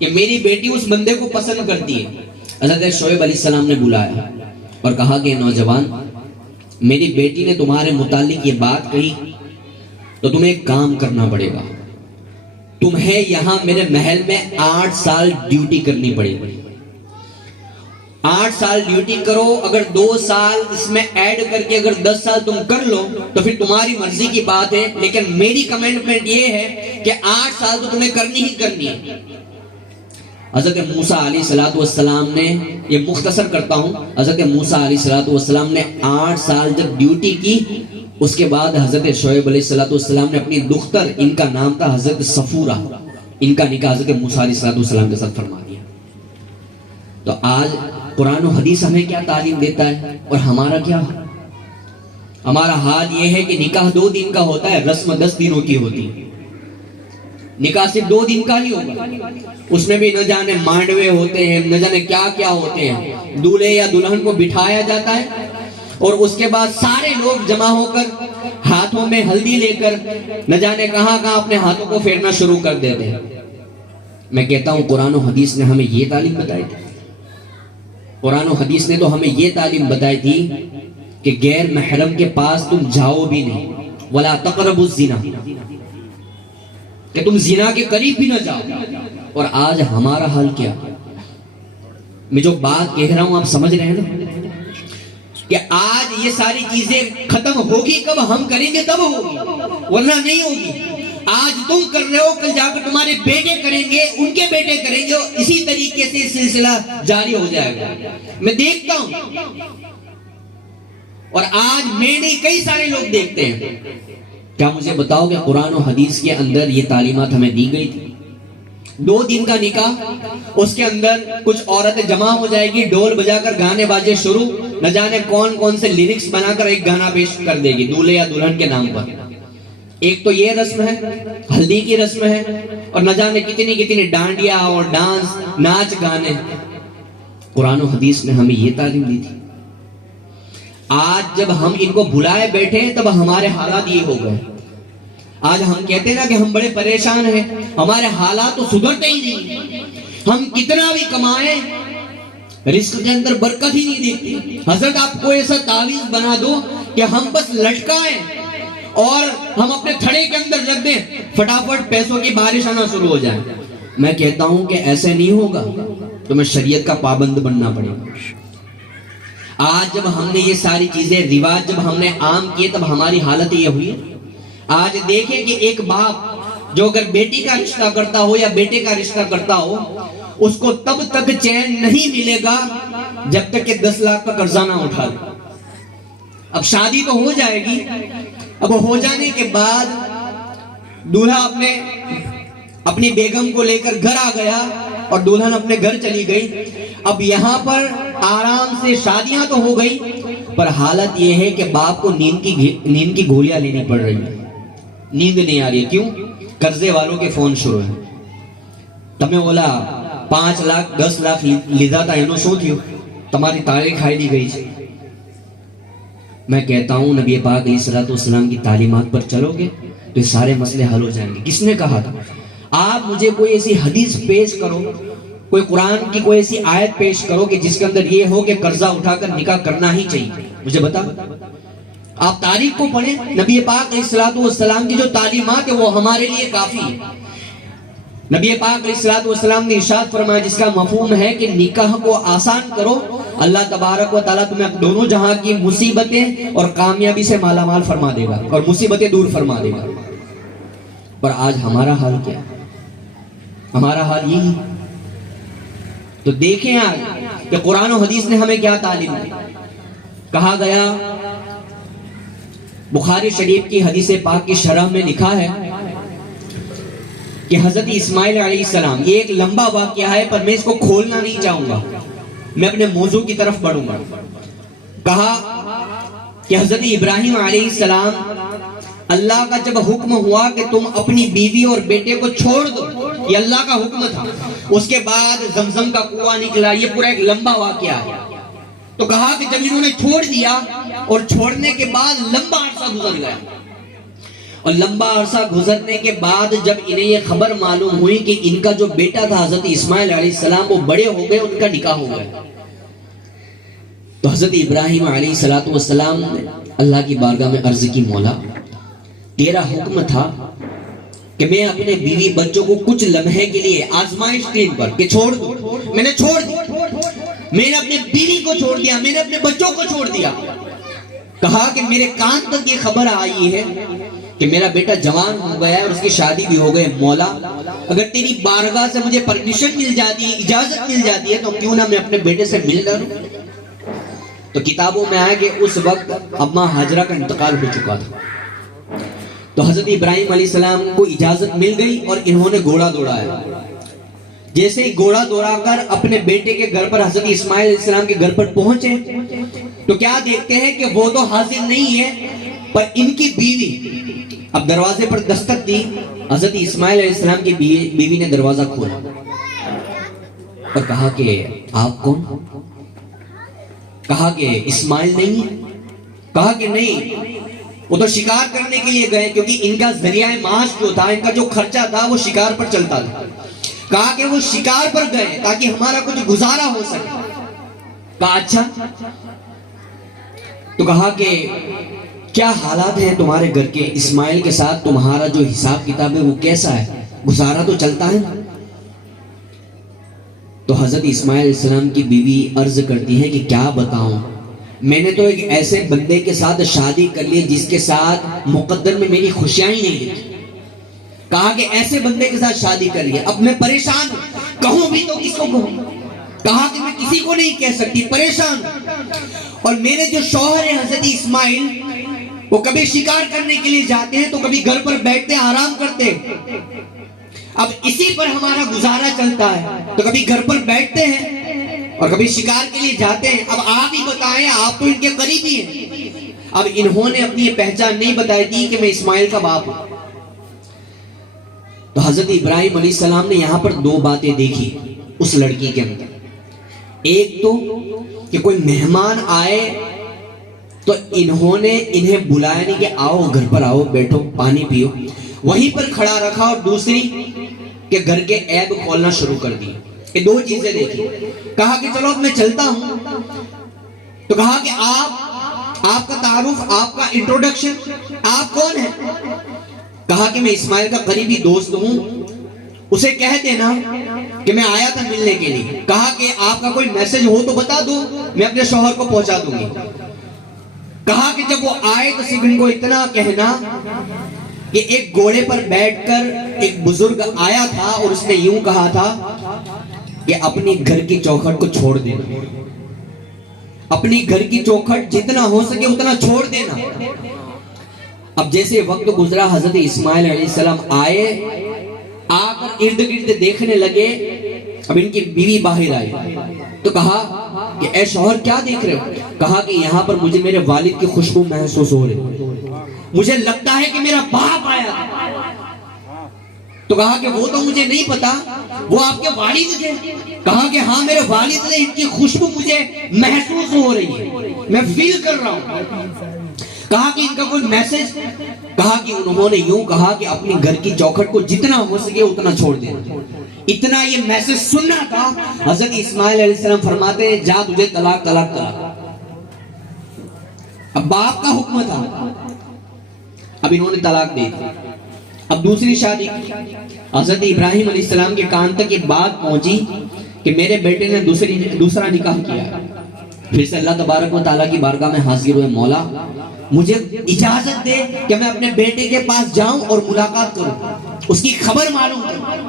کہ میری بیٹی اس بندے کو پسند کرتی ہے. حضرت شعیب علیہ السلام نے بلایا اور کہا کہ نوجوان, میری بیٹی نے تمہارے متعلق یہ بات کہی تو تمہیں ایک کام کرنا پڑے گا. تمہیں یہاں میرے محل میں 8 سال ڈیوٹی کرنی پڑے گی. 8 سال ڈیوٹی کرو, اگر 2 سال اس میں ایڈ کر کے اگر 10 سال تم کر لو تو پھر تمہاری مرضی کی بات ہے, لیکن میری کمنٹمنٹ یہ ہے کہ 8 سال تو تمہیں کرنی ہی کرنی ہے. حضرت موسیٰ علیہ السلام نے، یہ مختصر کرتا ہوں، حضرت موسیٰ علیہ السلام نے 8 سال جب ڈیوٹی کی، اس کے بعد حضرت شعیب علیہ السلام نے اپنی دختر، ان کا نام تھا حضرت صفورہ، ان کا نکاح حضرت موسیٰ علیہ السلام کے ساتھ فرما دیا۔ تو آج قرآن و حدیث ہمیں کیا تعلیم دیتا ہے اور ہمارا کیا؟ ہمارا حال یہ ہے کہ نکاح 2 دن کا ہوتا ہے، رسم 10 دنوں کی ہوتی ہے۔ نکاح صرف 2 دن کا ہی ہوگا، اس میں بھی نہ جانے مانڈوے ہوتے ہیں، نہ جانے کیا کیا ہوتے ہیں۔ دولہے یا دلہن کو بٹھایا جاتا ہے اور اس کے بعد سارے لوگ جمع ہو کر ہاتھوں میں ہلدی لے کر نہ جانے کہاں کہاں اپنے ہاتھوں کو پھیرنا شروع کر دیتے ہیں۔ میں کہتا ہوں قرآن و حدیث نے ہمیں یہ تعلیم بتائی تھی، قرآن و حدیث نے تو ہمیں یہ تعلیم بتائی تھی کہ غیر محرم کے پاس تم جاؤ بھی نہیں، وَلَا تَقْرَبُوا الزِّنَا، کہ تم زنا کے قریب بھی نہ جاؤ۔ اور آج ہمارا حال کیا؟ میں جو بات کہہ رہا ہوں آپ سمجھ رہے ہیں نا، کہ آج یہ ساری چیزیں ختم ہوگی کب؟ ہم کریں گے تب ہوگی، ورنہ نہیں ہوگی۔ آج تم کر رہے ہو، کل جا کر تمہارے بیٹے کریں گے، ان کے بیٹے کریں گے، اور اسی طریقے سے سلسلہ جاری ہو جائے گا۔ میں دیکھتا ہوں، اور آج میں نہیں کئی سارے لوگ دیکھتے ہیں۔ کیا مجھے بتاؤ کہ قرآن و حدیث کے اندر یہ تعلیمات ہمیں دی گئی تھی؟ 2 دن کا نکاح، اس کے اندر کچھ عورتیں جمع ہو جائے گی، ڈول بجا کر گانے باجے شروع، نہ جانے کون کون سے لیرکس بنا کر ایک گانا پیش کر دے گی دولہے یا دلہن کے نام پر۔ ایک تو یہ رسم ہے، ہلدی کی رسم ہے، اور نہ جانے کتنی کتنی ڈانڈیا اور ڈانس، ناچ گانے۔ قرآن و حدیث نے ہمیں یہ تعلیم دی تھی۔ آج جب ہم ان کو بھلائے بیٹھے تب ہمارے حالات یہ ہو گئے۔ آج ہم کہتے ہیں نا کہ ہم بڑے پریشان ہیں، ہمارے حالات تو سدھرتے ہی نہیں۔ ہم کتنا بھی کمائیں، رزق کے اندر برکت ہی نہیں دیکھتی۔ حضرت آپ کو ایسا تعویذ بنا دو کہ ہم بس لٹکائیں اور ہم اپنے تھڑے کے اندر رکھ دیں، فٹافٹ پیسوں کی بارش آنا شروع ہو جائے۔ میں کہتا ہوں کہ ایسے نہیں ہوگا، تمہیں شریعت کا پابند بننا پڑے گا۔ آج جب ہم نے یہ ساری چیزیں، رواج جب ہم نے عام کیے، تب ہماری حالت یہ ہوئی۔ آج دیکھیں کہ ایک باپ جو اگر بیٹی کا رشتہ کرتا ہو یا بیٹے کا رشتہ کرتا ہو، اس کو تب تک چین نہیں ملے گا جب تک کہ 10 لاکھ کا قرضہ نہ اٹھا دے۔ اب شادی تو ہو جائے گی، اب ہو جانے کے بعد دولہا اپنی بیگم کو لے کر گھر آ گیا اور دلہن اپنے گھر چلی گئی۔ اب یہاں پر آرام سے شادیاں تو ہو گئی، پر حالت یہ ہے کہ باپ کو نیند کی گولیاں لینی پڑ رہی ہے، نیند نہیں آ رہی ہے۔ کیوں؟ قرضے والوں کے فون شروع ہیں۔ تمہیں بولا 5 لاکھ 10 لاکھ لیدا تھا اینو سو تھیو، تمہاری تاریخ کھائی دی گئی تھی۔ میں کہتا ہوں نبی پاک علیہ السلام کی تعلیمات پر چلو گے تو یہ سارے مسئلے حل ہو جائیں گے۔ کس نے کہا تھا؟ آپ مجھے کوئی ایسی حدیث پیش کرو، کوئی قرآن کی کوئی ایسی آیت پیش کرو کہ جس کے اندر یہ ہو کہ قرضہ اٹھا کر نکاح کرنا ہی چاہیے، مجھے بتا۔ آپ تاریخ کو پڑھیں، نبی پاک علیہ السلام کی جو تعلیمات ہے وہ ہمارے لیے کافی ہے۔ نبی پاک علیہ السلام نے ارشاد فرمایا، جس کا مفہوم ہے کہ نکاح کو آسان کرو، اللہ تبارک و تعالیٰ تمہیں دونوں جہاں کی مصیبتیں اور کامیابی سے مالا مال فرما دے گا اور مصیبتیں دور فرما دے گا۔ پر آج ہمارا حال کیا ہے؟ ہمارا حال یہی۔ تو دیکھیں آج کہ قرآن و حدیث نے ہمیں کیا تعلیم دی۔ کہا گیا، بخاری شریف کی حدیث پاک کی شرح میں لکھا ہے کہ حضرت اسماعیل علیہ السلام، یہ ایک لمبا واقعہ ہے پر میں اس کو کھولنا نہیں چاہوں گا، میں اپنے موضوع کی طرف بڑھوں گا۔ کہا کہ حضرت ابراہیم علیہ السلام، اللہ کا جب حکم ہوا کہ تم اپنی بیوی اور بیٹے کو چھوڑ دو، یہ اللہ کا حکم تھا، اس کے بعد زمزم کا کنواں نکلا، یہ پورا ایک لمبا واقعہ ہے۔ تو کہا کہ جب انہوں نے چھوڑ دیا اور چھوڑنے کے بعد لمبا عرصہ گزر گیا، اور لمبا عرصہ گزرنے کے بعد جب انہیں یہ خبر معلوم ہوئی کہ ان کا جو بیٹا تھا حضرت اسماعیل علیہ السلام وہ بڑے ہو گئے، ان کا نکاح ہو گیا، تو حضرت ابراہیم علیہ السلام نے اللہ کی بارگاہ میں عرض کی، مولا تیرا حکم تھا کہ میں اپنے بیوی بچوں کو کچھ لمحے کے لیے آزمائش ٹیم پر کہ چھوڑ دوں، میں نے چھوڑ دیا، میں نے اپنے بیوی کو چھوڑ دیا، میں نے اپنے بچوں کو چھوڑ دیا۔ کہا کہ میرے کان تک یہ خبر آئی ہے کہ میرا بیٹا جوان ہو گیا ہے اور اس کی شادی بھی ہو گئی، مولا اگر تیری بارگاہ سے مجھے پرمیشن مل جاتی ہے، اجازت مل جاتی ہے، تو کیوں نہ میں اپنے بیٹے سے مل لوں۔ تو کتابوں میں آیا کہ اس وقت اماں ہاجرہ کا انتقال ہو چکا تھا، تو حضرت ابراہیم علیہ السلام کو اجازت مل گئی اور انہوں نے گھوڑا دوڑایا۔ جیسے ہی گھوڑا دوڑا کر اپنے بیٹے کے گھر پر، حضرت اسماعیل علیہ السلام کے گھر پر پہنچے، تو کیا دیکھتے ہیں کہ وہ تو حاضر نہیں ہے، پر ان کی بیوی اب دروازے پر دستک دی۔ حضرت اسماعیل علیہ السلام کی بیوی نے دروازہ کھولا اور کہا کہ آپ کون؟ کہا کہ اسماعیل نہیں؟ کہا کہ نہیں، وہ تو شکار کرنے کے لیے گئے، کیونکہ ان کا ذریعہ معاش جو تھا، ان کا جو خرچہ تھا وہ شکار پر چلتا تھا۔ کہا کہ وہ شکار پر گئے تاکہ ہمارا کچھ گزارا ہو سکے۔ کہا اچھا، تو کہا کہ کیا حالات ہیں تمہارے گھر کے؟ اسماعیل کے ساتھ تمہارا جو حساب کتاب ہے وہ کیسا ہے؟ گزارا تو چلتا ہے؟ تو حضرت اسماعیل علیہ السلام کی بیوی عرض کرتی ہے کہ کیا بتاؤں، میں نے تو ایک ایسے بندے کے ساتھ شادی کر لی جس کے ساتھ مقدر میں میری خوشیاں ہی نہیں لکھی۔ کہا کہ ایسے بندے کے ساتھ شادی کر لی، اب میں پریشان ہوں، کہوں بھی تو کس کو کہوں؟ کہا کہ میں کسی کو نہیں کہہ سکتی، پریشان ہوں۔ اور میرے جو شوہر ہیں حضرت اسماعیل، وہ کبھی شکار کرنے کے لیے جاتے ہیں تو کبھی گھر پر بیٹھتے آرام کرتے، اب اسی پر ہمارا گزارا چلتا ہے، تو کبھی گھر پر بیٹھتے ہیں اور کبھی شکار کے لیے جاتے ہیں۔ اب آپ ہی بتائیں، آپ تو ان کے قریبی ہیں۔ اب انہوں نے اپنی پہچان نہیں بتائی تھی کہ میں اسماعیل کا باپ ہوں۔ تو حضرت ابراہیم علیہ السلام نے یہاں پر دو باتیں دیکھی اس لڑکی کے اندر۔ ایک تو کہ کوئی مہمان آئے تو انہوں نے انہیں بلایا نہیں کہ آؤ گھر پر آؤ، بیٹھو، پانی پیو، وہیں پر کھڑا رکھا۔ اور دوسری کہ گھر کے عیب کھولنا شروع کر دی۔ یہ دو چیزیں دیکھی۔ کہا کہ چلو اب میں چلتا ہوں، تو کہا کہ آپ کا تعارف، آپ کا انٹروڈکشن، آپ کون ہیں؟ کہا کہ میں اسماعیل کا قریبی دوست ہوں، اسے کہہ دینا کہ میں آیا تھا ملنے کے لیے۔ کہا کہ آپ کا کوئی میسج ہو تو بتا دو، میں اپنے شوہر کو پہنچا دوں گی۔ کہا کہ جب وہ آئے تو صرف ان کو اتنا کہنا کہ ایک گھوڑے پر بیٹھ کر ایک بزرگ آیا تھا اور اس نے یوں کہا تھا کہ اپنی گھر کی چوکھٹ کو چھوڑ دینا، اپنی گھر کی چوکھٹ جتنا ہو سکے اتنا چھوڑ دینا۔ اب جیسے وقت گزرا، حضرت اسماعیل علیہ السلام آئے، آ کر ارد گرد دیکھنے لگے۔ اب ان کی بیوی باہر آئی تو کہا کہ اے شوہر کیا دیکھ رہے ہو؟ کہا کہ یہاں پر مجھے میرے والد کی خوشبو محسوس ہو رہی، مجھے لگتا ہے کہ میرا باپ آیا تھا۔ تو کہا کہ وہ تو مجھے نہیں پتا، وہ آپ کے والد تھے؟ کہا کہ ہاں میرے والد نے، ان کی خوشبو مجھے محسوس ہو رہی ہے، میں فیل کر رہا ہوں۔ کہا کہ ان کا کوئی میسج؟ کہا کہ انہوں نے یوں کہا کہ اپنی گھر کی چوکھٹ کو جتنا ہو سکے اتنا چھوڑ دینا۔ اتنا یہ میسج سننا تھا۔ حضرت اسماعیل علیہ السلام فرماتے ہیں جا تجھے طلاق طلاق طلاق۔ اب باپ کا حکم تھا، اب انہوں نے طلاق دے دی۔ اب دوسری شادی، حضرت ابراہیم علیہ السلام کے کان تک یہ بات پہنچی کہ میرے بیٹے نے دوسرا نکاح کیا۔ پھر سے اللہ تبارک و تعالیٰ کی بارگاہ میں حاضر ہوئے، مولا مجھے اجازت دے کہ میں اپنے بیٹے کے پاس جاؤں اور ملاقات کروں، اس کی خبر معلوم کروں۔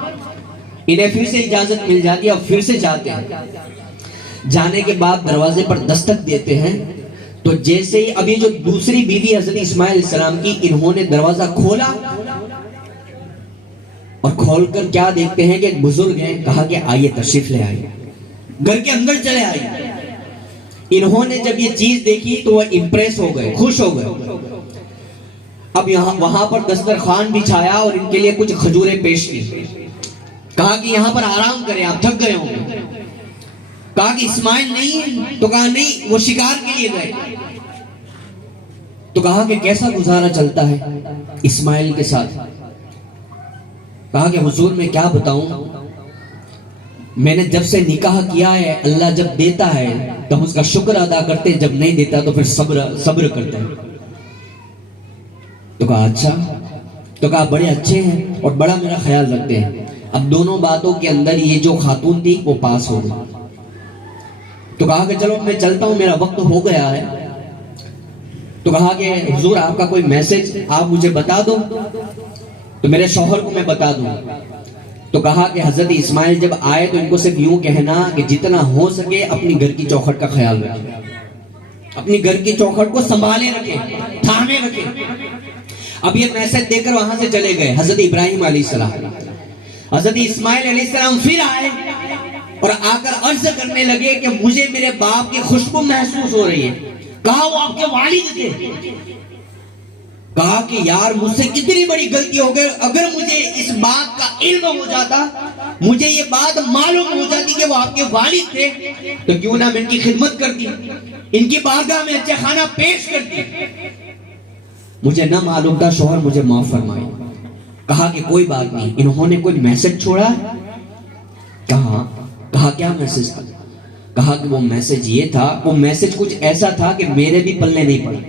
انہیں پھر سے اجازت مل جاتی ہے، اب پھر سے جاتے ہیں۔ جانے کے بعد دروازے پر دستک دیتے ہیں، تو جیسے ہی ابھی جو دوسری بیوی حضرت اسماعیل علیہ السلام کی، انہوں نے دروازہ کھولا اور کھول کر کیا دیکھتے ہیں کہ ایک بزرگ ہیں۔ کہا کہ آئیے تشریف لے آئیے، گھر کے اندر چلے آئیے۔ انہوں نے جب یہ چیز دیکھی تو وہ امپریس ہو گئے، خوش ہو گئے۔ اب وہاں پر دسترخوان بچھایا اور ان کے لیے کچھ کھجوریں پیش کی۔ کہا کہ یہاں پر آرام کریں، آپ تھک گئے ہوں گے۔ کہا کہ اسماعیل نہیں ہے؟ تو کہا نہیں، وہ شکار کے لیے گئے۔ تو کہا کہ کیسا گزارا چلتا ہے اسماعیل کے ساتھ؟ کہا کہ حضور میں کیا بتاؤں، میں نے جب سے نکاح کیا ہے، اللہ جب دیتا ہے تو ہم اس کا شکر ادا کرتے، جب نہیں دیتا تو پھر صبر کرتے ہیں۔ تو کہا اچھا، تو کہا بڑے اچھے ہیں اور بڑا میرا خیال رکھتے ہیں۔ اب دونوں باتوں کے اندر یہ جو خاتون تھی وہ پاس ہو گئی۔ تو کہا کہ چلو میں چلتا ہوں، میرا وقت ہو گیا ہے۔ تو کہا کہ حضور آپ کا کوئی میسج آپ مجھے بتا دو تو میرے شوہر کو میں بتا دوں. تو کہا کہ حضرت اسماعیل جب آئے تو ان کو صرف یوں کہنا کہ جتنا ہو سکے اپنی گھر کی چوکھٹ کا خیال رکھیں, اپنی گھر کی چوکھٹ کو سنبھالے رکھیں, تھامے رکھیں. اب یہ میسج دے کر وہاں سے چلے گئے حضرت ابراہیم علیہ السلام. حضرت اسماعیل علیہ السلام پھر آئے اور آ کر عرض کرنے لگے کہ مجھے میرے باپ کی خوشبو محسوس ہو رہی ہے. کہا وہ آپ کے والد تھے. کہا کہ یار مجھ سے کتنی بڑی غلطی ہو گئی, اگر مجھے اس بات کا علم ہو جاتا, مجھے یہ بات معلوم ہو جاتی کہ وہ آپ کے والد تھے, تو کیوں نہ میں ان کی خدمت کرتی, ان کی بارگاہ میں اچھا کھانا پیش کرتی. مجھے نہ معلوم تھا, شوہر مجھے معاف فرمائے. کہا کہ کوئی بات نہیں, انہوں نے کوئی میسج چھوڑا. کہا کیا میسج تھا؟ کہا کہ وہ میسج یہ تھا, وہ میسج کچھ ایسا تھا کہ میرے بھی پلے نہیں پڑا,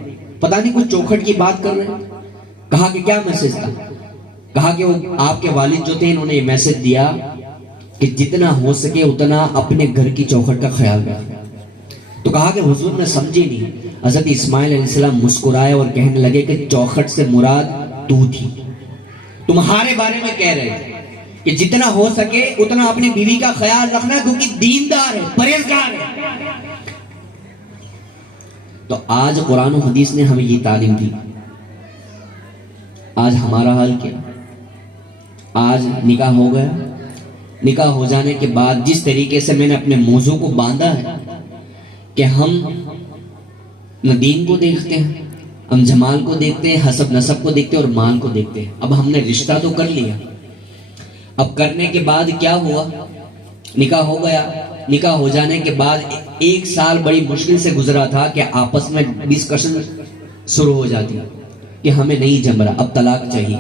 پتہ نہیں کچھ چوکھٹ کی بات کر رہے ہیں. کہا کہ کیا میسج تھا؟ کہا کہ وہ آپ کے والد جو تھے انہوں نے یہ میسج دیا کہ جتنا ہو سکے اتنا اپنے گھر کی چوکھٹ کا خیال رکھیں. تو کہا کہ حضور میں سمجھی نہیں. حضرت اسماعیل علیہ السلام مسکرائے اور کہنے لگے کہ چوکھٹ سے مراد تو تھی, تمہارے بارے میں کہہ رہے تھے کہ جتنا ہو سکے اتنا اپنی بیوی کا خیال رکھنا, کیونکہ دیندار ہے, پرہیزگار ہے. تو آج قرآن و حدیث نے ہمیں یہ تعلیم دی. آج ہمارا حال کیا؟ آج نکاح ہو گیا, نکاح ہو جانے کے بعد جس طریقے سے میں نے اپنے موضوع کو باندھا ہے کہ ہم نہ دین کو دیکھتے ہیں, ہم جمال کو دیکھتے ہیں, حسب نسب کو دیکھتے ہیں اور مال کو دیکھتے ہیں. اب ہم نے رشتہ تو کر لیا, اب کرنے کے بعد کیا ہوا؟ نکاح ہو گیا. نکاح ہو جانے کے بعد 1 سال بڑی مشکل سے گزرا تھا کہ آپس میں ڈسکشن شروع ہو جاتی کہ ہمیں نہیں جم رہا, اب طلاق چاہیے.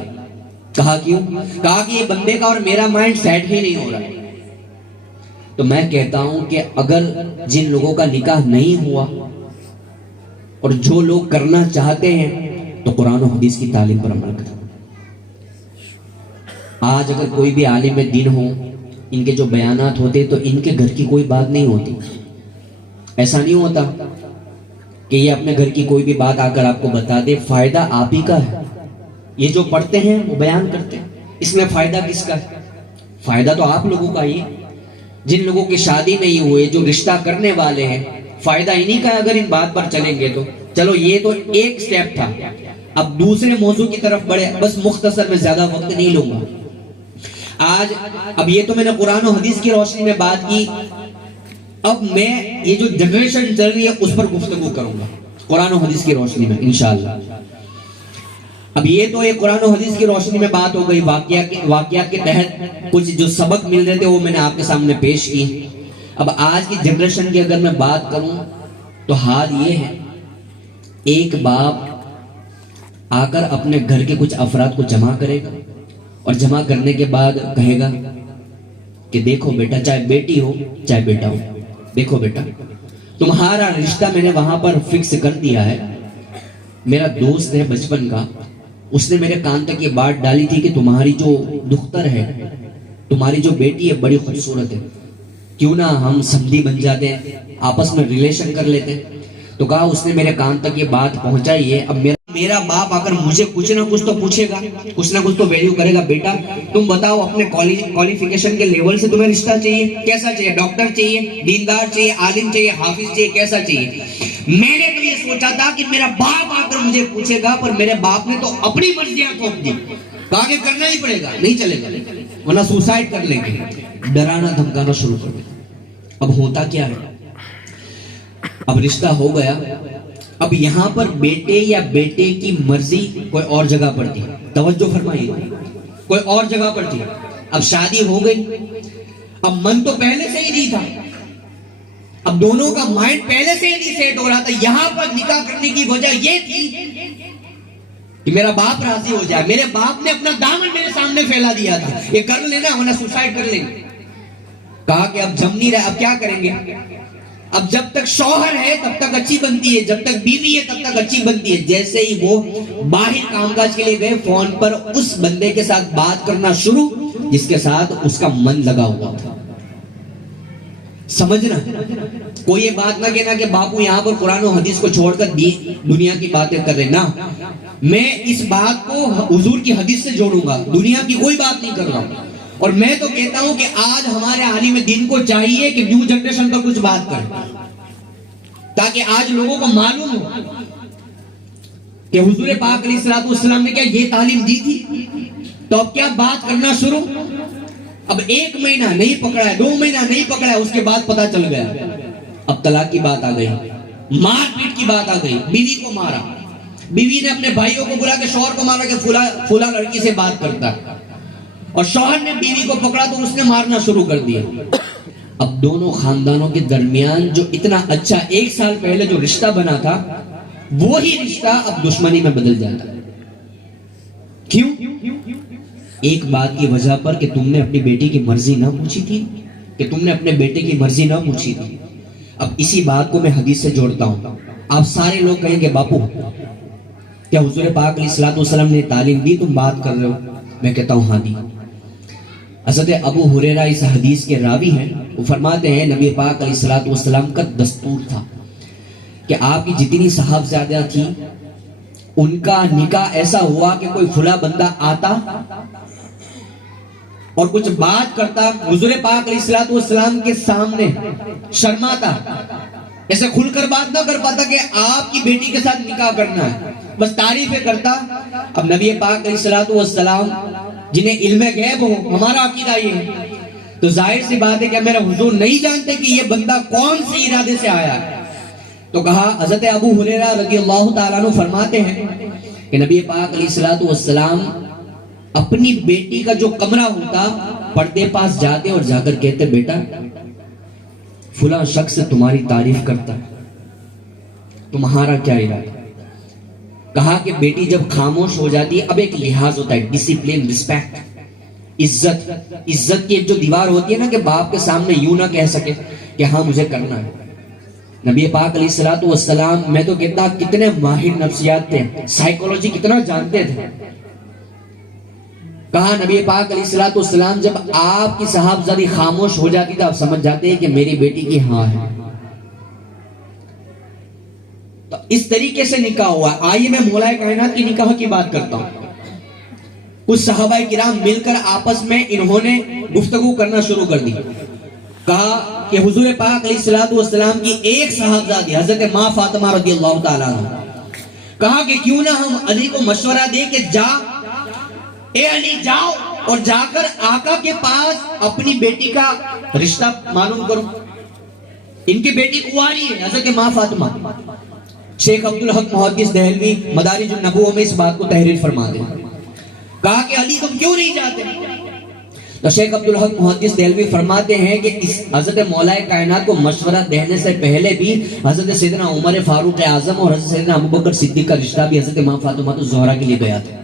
کہا کیوں؟ کہا کہ یہ بندے کا اور میرا مائنڈ سیٹ ہی نہیں ہو رہا. تو میں کہتا ہوں کہ اگر جن لوگوں کا نکاح نہیں ہوا اور جو لوگ کرنا چاہتے ہیں تو قرآن و حدیث کی تعلیم پر عمل کریں. آج اگر کوئی بھی عالم دین ہو, ان کے جو بیانات ہوتے تو ان کے گھر کی کوئی بات نہیں ہوتی. ایسا نہیں ہوتا کہ یہ اپنے گھر کی کوئی بھی بات آ کر آپ کو بتا دے, فائدہ آپ ہی کا ہے. یہ جو پڑھتے ہیں وہ بیان کرتے ہیں, اس میں فائدہ کس کا ہے؟ فائدہ تو آپ لوگوں کا ہی. جن لوگوں کی شادی نہیں ہوئے, جو رشتہ کرنے والے ہیں, فائدہ انہی کا ہے اگر ان بات پر چلیں گے تو. چلو یہ تو ایک سٹیپ تھا. اب دوسرے موضوع کی طرف بڑھے, بس مختصر میں زیادہ وقت نہیں لوں گا آج. اب یہ تو میں نے قرآن و حدیث کی روشنی میں بات کی. اب میں یہ جو جنریشن چل رہی ہے اس پر گفتگو کروں گا قرآن و حدیث کی روشنی میں انشاءاللہ. اب یہ تو ایک قرآن و حدیث کی روشنی میں بات ہو گئی, واقعات کے تحت کچھ جو سبق مل رہے تھے وہ میں نے آپ کے سامنے پیش کی. اب آج کی جنریشن کی اگر میں بات کروں تو حال یہ ہے, ایک باپ آ کر اپنے گھر کے کچھ افراد کو جمع کرے گا اور جمع کرنے کے بعد کہے گا کہ دیکھو بیٹا, چاہے بیٹی ہو چاہے بیٹا ہو, دیکھو بیٹا تمہارا رشتہ میں نے وہاں پر فکس کر دیا ہے. میرا دوست ہے بچپن کا, اس نے میرے کان تک یہ بات ڈالی تھی کہ تمہاری جو دختر ہے, تمہاری جو بیٹی ہے بڑی خوبصورت ہے, کیوں نہ ہم سمدھی بن جاتے ہیں, آپس میں ریلیشن کر لیتے ہیں. تو کہا اس نے میرے کان تک یہ بات پہنچائی ہے. اب میرا باپ آ کر مجھے کچھ نہ کچھ تو پوچھے گا, کچھ نہ کچھ تو ویلیو کرے گا. بیٹا تم بتاؤ اپنے کوالیفیکیشن کے لیول سے تمہیں رشتہ چاہیے کیسا چاہیے؟ ڈاکٹر چاہیے, دیندار چاہیے, عالم چاہیے, حافظ چاہیے, کیسا چاہیے؟ میں نے تو یہ سوچا تھا کہ میرا باپ آ کر مجھے پوچھے گا, پر میرے باپ نے تو اپنی مرضیاں تھوپ دی. کہا کہ کرنا ہی پڑے گا, نہیں چلے گا ورنہ سوسائڈ کر لیں گے. ڈرانا دھمکانا شروع کر دیا. اب ہوتا کیا ہے, اب رشتہ ہو گیا. اب یہاں پر بیٹے یا بیٹے کی مرضی کوئی اور جگہ پر تھی, توجہ فرمائیے, کوئی اور جگہ پر تھی. اب شادی ہو گئی, اب من تو پہلے سے ہی نہیں تھا, اب دونوں کا مائنڈ پہلے سے ہی نہیں سیٹ ہو رہا تھا. یہاں پر نکاح کرنے کی وجہ یہ تھی کہ میرا باپ راضی ہو جائے. میرے باپ نے اپنا دامن میرے سامنے پھیلا دیا تھا, یہ کر لینا ورنہ سوسائڈ کر لیں گے. کہا کہ اب جم نہیں رہا, اب کیا کریں گے؟ اب جب تک شوہر ہے تب تک اچھی بنتی ہے, جب تک بیوی ہے تب تک اچھی بنتی ہے. جیسے ہی وہ باہر کام کاج کے لیے گئے, فون پر اس بندے کے ساتھ بات کرنا شروع جس کے ساتھ اس کا من لگا ہوا تھا. سمجھنا کوئی یہ بات نہ کہنا کہ باپو یہاں پر قرآن و حدیث کو چھوڑ کر دنیا کی باتیں کر رہے. نا، میں اس بات کو حضور کی حدیث سے جوڑوں گا، دنیا کی کوئی بات نہیں کر رہا ہوں. اور میں تو کہتا ہوں کہ آج ہمارے عالم دین کو چاہیے کہ نیو جنریشن پر کچھ بات کریں، تاکہ آج لوگوں کو معلوم ہو کہ حضور پاک علیہ السلام نے کیا یہ تعلیم دی تھی. تو اب کیا بات کرنا شروع. اب 1 مہینہ نہیں پکڑا ہے، 2 مہینہ نہیں پکڑا ہے، اس کے بعد پتا چل گیا. اب طلاق کی بات آ گئی، مار پیٹ کی بات آ گئی. بیوی کو مارا، بیوی نے اپنے بھائیوں کو بلا کے شوہر کو مارا کہ فلاں لڑکی سے بات کرتا ہے، اور شوہر نے بیوی کو پکڑا تو اس نے مارنا شروع کر دیا. اب دونوں خاندانوں کے درمیان جو اتنا اچھا 1 سال پہلے جو رشتہ بنا تھا، وہی رشتہ اب دشمنی میں بدل جاتا. کیوں؟ ایک بات کی وجہ پر کہ تم نے اپنی بیٹی کی مرضی نہ پوچھی تھی، کہ تم نے اپنے بیٹے کی مرضی نہ پوچھی تھی. اب اسی بات کو میں حدیث سے جوڑتا ہوں. آپ سارے لوگ کہیں کہ باپو کیا حضور پاک علیہ السلام نے تعلیم دی، تم بات کر رہے ہو؟ میں کہتا ہوں ہاں دی. حضرت ابو ہریرہ اس حدیث کے راوی ہیں. وہ فرماتے ہیں نبی پاک علیہ السلام کا دستور تھا کہ آپ کی جتنی صاحبزادیاں تھیں ان کا نکاح ایسا ہوا کہ کوئی فلاں بندہ آتا اور کچھ بات کرتا، حضور پاک علیہ السلام کے سامنے شرماتا، ایسے کھل کر بات نہ کر پاتا کہ آپ کی بیٹی کے ساتھ نکاح کرنا ہے، بس تعریفیں کرتا. اب نبی پاک علیہ السلام جنہیں علم غیب ہو، ہمارا عقیدہ یہ ہے، تو ظاہر سی بات ہے کہ میرا حضور نہیں جانتے کہ یہ بندہ کون سے ارادے سے آیا ہے. تو کہا حضرت ابو ہریرہ رضی اللہ تعالیٰ عنہ فرماتے ہیں کہ نبی پاک علیہ السلام اپنی بیٹی کا جو کمرہ ہوتا پردے پاس جاتے اور جا کر کہتے بیٹا فلاں شخص تمہاری تعریف کرتا ہے، تمہارا کیا ارادہ. کہا کہ بیٹی جب خاموش ہو جاتی ہے، اب ایک لحاظ ہوتا ہے، ڈسپلن، رسپیکٹ، عزت کی ایک جو دیوار ہوتی ہے نا کہ باپ کے سامنے یوں نہ کہہ سکے کہ ہاں مجھے کرنا ہے. نبی پاک علیہ السلام میں تو کہتا کتنے ماہر نفسیات تھے، سائیکولوجی کتنا جانتے تھے. کہا نبی پاک علیہ السلام جب آپ کی صاحبزادی خاموش ہو جاتی تھا آپ سمجھ جاتے ہیں کہ میری بیٹی کی ہاں ہے. تو اس طریقے سے نکاح ہوا. آئیے میں مولا کائنات کی نکاح کی بات کرتا ہوں. کچھ صحابہ کرام مل کر آپس میں انہوں نے گفتگو کرنا شروع کر دی. کہا کہ حضور پاک علیہ السلام کی ایک صاحبزادی حضرت ماں فاطمہ رضی اللہ تعالیٰ عنہ، کہا کہ کیوں نہ ہم علی کو مشورہ دیں کہ جا اے علی جاؤ اور جا کر آقا کے پاس اپنی بیٹی کا رشتہ معلوم کرو. ان کی بیٹی کنواری ہے حضرت ماں فاطمہ. شیخ عبدالحق محدث دہلوی مدارج النبوہ میں اس بات کو تحریر فرما دیں. کہا کہ علی تم کیوں نہیں جاتے؟ تو شیخ عبدالحق محدث دہلوی فرماتے ہیں کہ اس حضرت مولا کائنات کو مشورہ دینے سے پہلے بھی حضرت سیدنا عمر فاروق اعظم اور حضرت سیدنا ابوبکر صدیق کا رشتہ بھی حضرت ماں فاطمہ الزہرا کے لیے گیا تھا،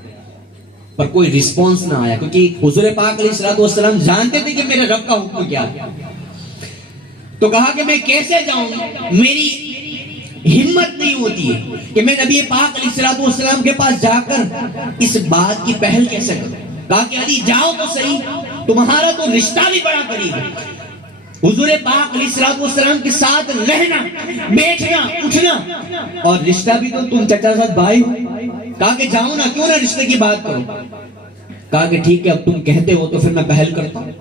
پر کوئی رسپانس نہ آیا، کیونکہ حضور پاک علیہ السلام جانتے تھے کہ میرے رب کا حکم کیا ہے. تو کہا کہ میں کیسے جاؤں، میری ہمت نہیں ہوتی ہے کہ میں نبی پاک علیہ السلام کے پاس جا کر اس بات کی پہل کیسے کروں. کہا کہ علی جاؤ تو صحیح، تمہارا تو رشتہ بھی بڑا قریب ہے، حضور پاک علیہ السلام کے ساتھ رہنا، بیٹھنا، اٹھنا، اور رشتہ بھی تو تم چچا ساتھ بھائی ہو. کہا کہ جاؤں نا، کیوں نہ رشتے کی بات کرو. کہا کہ ٹھیک ہے اب تم کہتے ہو تو پھر میں پہل کرتا ہوں.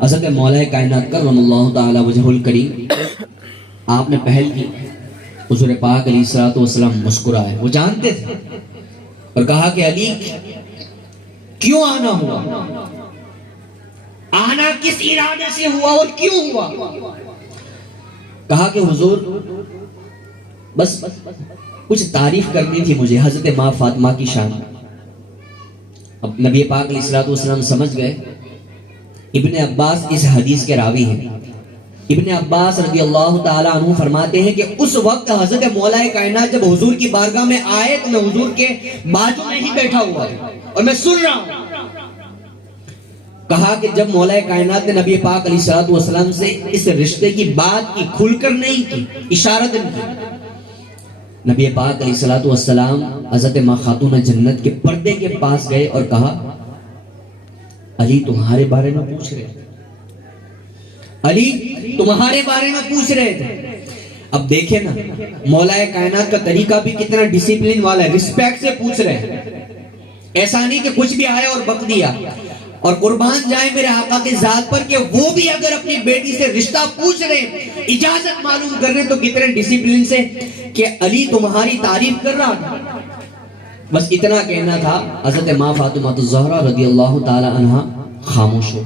حضرت مولا کائنات کرم اللہ تعالی وجہ الکریم آپ نے پہل کی. حضور پاک علیہ السلام مسکرائے، وہ جانتے تھے، اور کہا کہ علی کیوں آنا ہوا، آنا کس ارادے سے ہوا اور کیوں ہوا. کہا کہ حضور بس کچھ تعریف کرنی تھی مجھے حضرت ماں فاطمہ کی شان. اب نبی پاک علیہ السلام سمجھ گئے. ابن عباس اس حدیث کے راوی ہیں. ابن عباس رضی اللہ تعالیٰ عنہ فرماتے ہیں کہ اس وقت حضرت مولا کائنات جب حضور کی بارگاہ میں آئے تو میں حضور کے بازو میں ہی بیٹھا ہوا تھا اور میں سن رہا ہوں. کہا کہ جب مولا کائنات نے نبی پاک علیہ السلام سے اس رشتے کی بات کی، کھل کر نہیں کی، اشارتاً کی، نبی پاک علیہ السلام حضرت ماں خاتون جنت کے پردے کے پاس گئے اور کہا علی تمہارے بارے میں پوچھ رہے تھے، علی تمہارے بارے میں پوچھ رہے تھے. اب دیکھیں نا مولا کائنات کا طریقہ بھی کتنا ڈسپلن والا ہے، رسپیکٹ سے پوچھ رہے ہیں، ایسا نہیں کہ کچھ بھی آیا اور بک دیا. اور قربان جائے میرے آقا کے ذات پر کہ وہ بھی اگر اپنی بیٹی سے رشتہ پوچھ رہے ہیں، اجازت معلوم کر رہے ہیں، تو کتنے ڈسپلن سے کہ علی تمہاری تعریف کر رہا تھا. بس اتنا کہنا تھا. حضرت ماں فاطمہ الزہرا رضی اللہ تعالی عنہا خاموش ہو.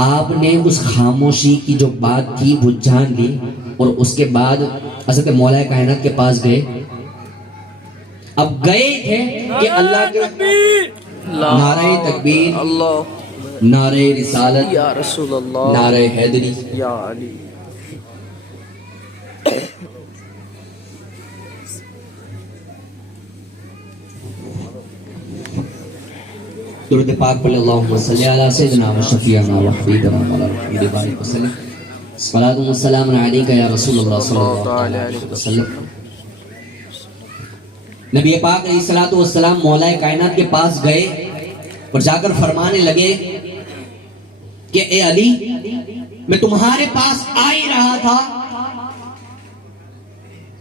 آپ نے اس خاموشی کی جو بات تھی وہ جان لی اور اس کے بعد حضرت مولا کائنات کے پاس گئے. اب گئے تھے کہ اللہ کے نعرہ تکبیر، نعرہ رسالت، یا رسول اللہ، نعرہ حیدری، یا علی. درود پاک پڑھ اللہم صلی علی سیدنا و شفیعنا و حبیبنا مولانا محمد بارک وسلم. صلاۃ و سلام علیک یا رسول اللہ صلی اللہ علیہ وسلم. نبی پاک علیہ الصلوۃ والسلام مولا کائنات کے پاس گئے اور جا کر فرمانے لگے کہ اے علی، میں تمہارے پاس آ ہی رہا تھا،